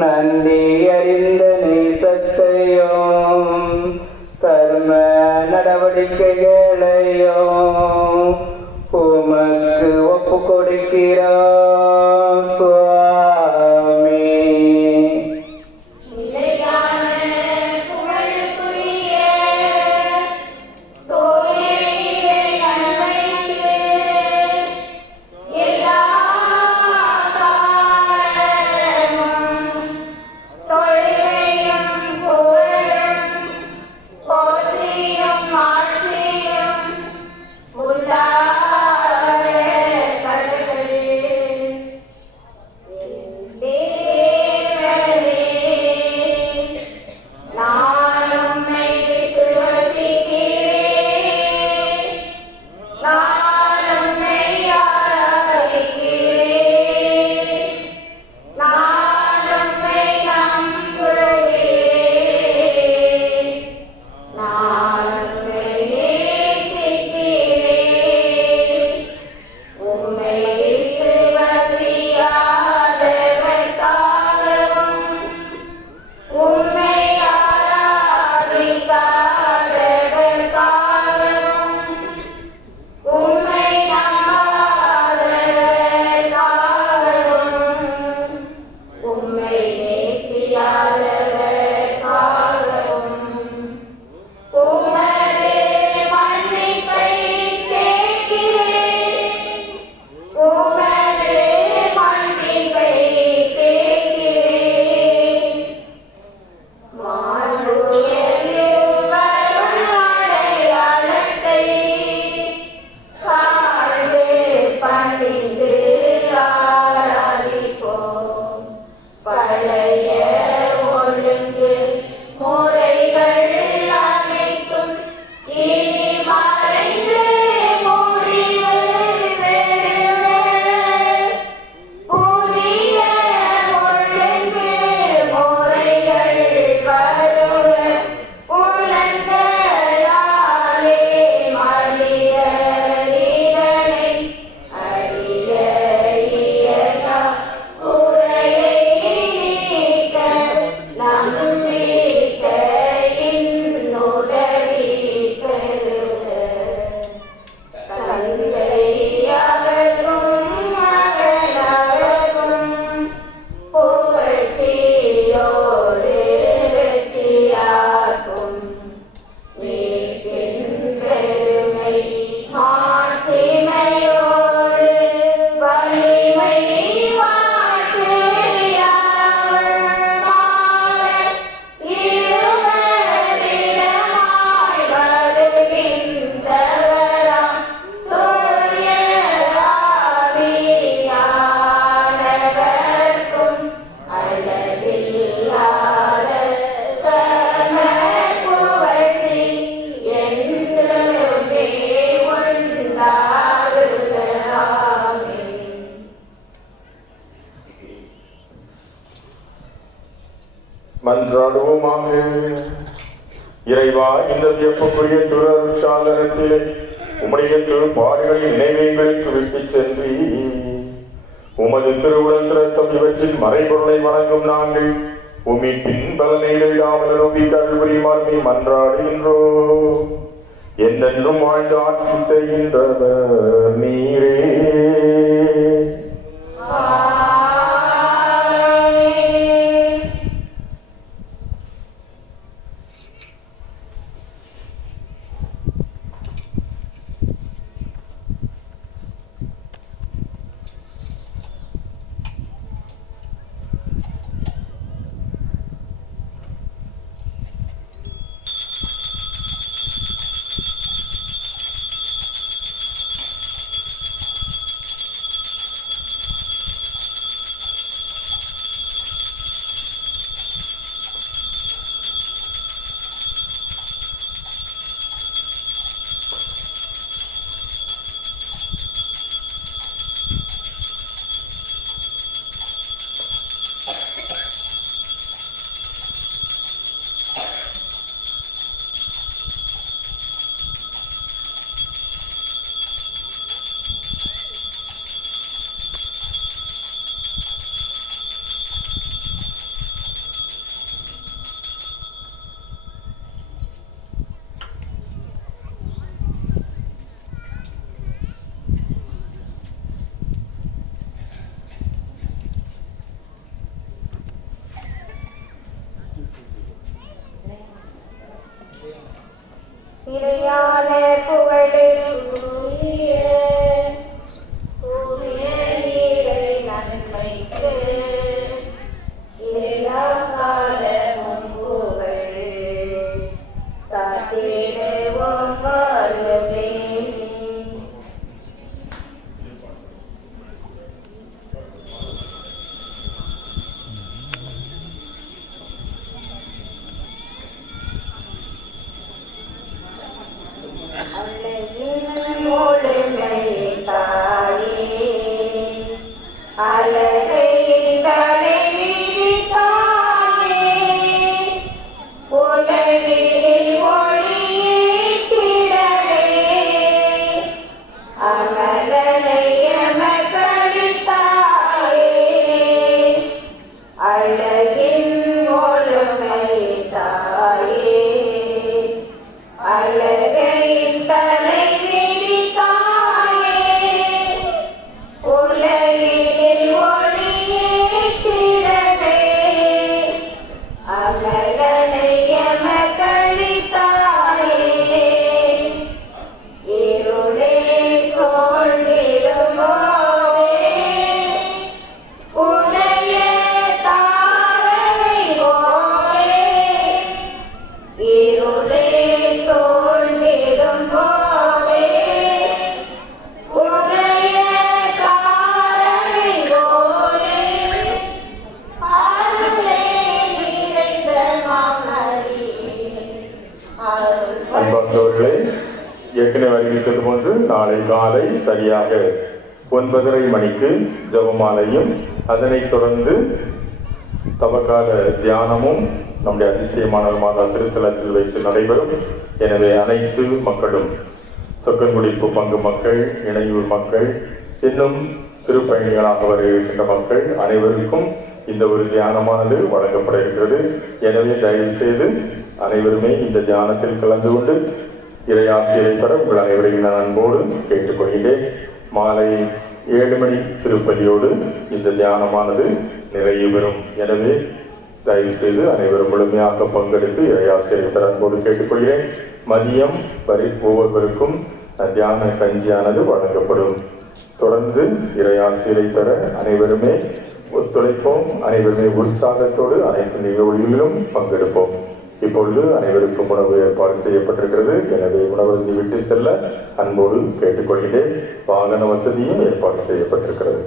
நன்றி அறிந்த நேசத்தையும் கர்ம நடவடிக்கைகளையும் உமக்கு ஒப்பு கொடுக்கிறோம் சுவாமி. மன்றாடுவோமாக. இறைவா, இந்த வியப்புக்குரிய துரசாதனத்திலே உம்முடைய திருப்பாடுகளின் நினைவுகளுக்கு விட்டுச் சென்று உமது திருவுடல் ரத்தம் இவற்றின் மறைபொருளை வணங்கும் நாங்கள் உமி பின்பலனை இல்லாமல் நோக்கி கருபுரிமார்மை மன்றாடுகின்றோம். என்றென்றும் வாழ்ந்து ஆட்சி செய்கின்றவர் நீரே. இறையான புகழுக்குரிய இறை நன்மைக்கு எல்லா காலமும் புகழ் சாத்திடுவோம் வாருமே. அன்பார்ந்தவர்களே, ஏற்கனவே அறிவித்தது போன்று நாளை காலை சரியாக 9:30 மணிக்கு ஜெபமாலையும் அதனைத் தொடர்ந்து தவக்கால தியானமும் நம்முடைய அதிசயமான மாதா திருத்தலத்தில் வைத்து நடைபெறும். எனவே அனைத்து மக்களும், சொக்கன்குடிப்பு பங்கு மக்கள், இணையூர் மக்கள், இன்னும் திருப்பயணிகளாக வர இருக்கின்ற மக்கள் அனைவருக்கும் இந்த ஒரு தியானமானது வழங்கப்பட இருக்கிறது. எனவே தயவு செய்து அனைவருமே இந்த தியானத்தில் கலந்து கொண்டு இறையாசிரை பெற உங்கள் அனைவரையும் நான் அன்போடு கேட்டுக்கொள்கிறேன். மாலை 7 மணி திருப்பலியோடு இந்த தியானமானது நிறைவு பெறும். எனவே தயவு செய்து அனைவரும் முழுமையாக பங்கெடுத்து இறையாசிரை பெற அன்போடு கேட்டுக்கொள்கிறேன். மதியம் வரை ஒவ்வொருவருக்கும் தியான கஞ்சியானது வழங்கப்படும். தொடர்ந்து இறையாசிரை பெற அனைவருமே ஒத்துழைப்போம். அனைவருமே உற்சாகத்தோடு அனைத்து நிகழ்வுகளிலும் பங்கெடுப்போம். இப்பொழுது அனைவருக்கும் உணவு ஏற்பாடு செய்யப்பட்டிருக்கிறது. எனவே உணவருந்தி விட்டு செல்ல அன்போடு கேட்டுக்கொள்கிறேன். வாகன வசதியும் ஏற்பாடு செய்யப்பட்டிருக்கிறது.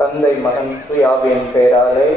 தந்தை மகன் தூயாவின் பெயராலே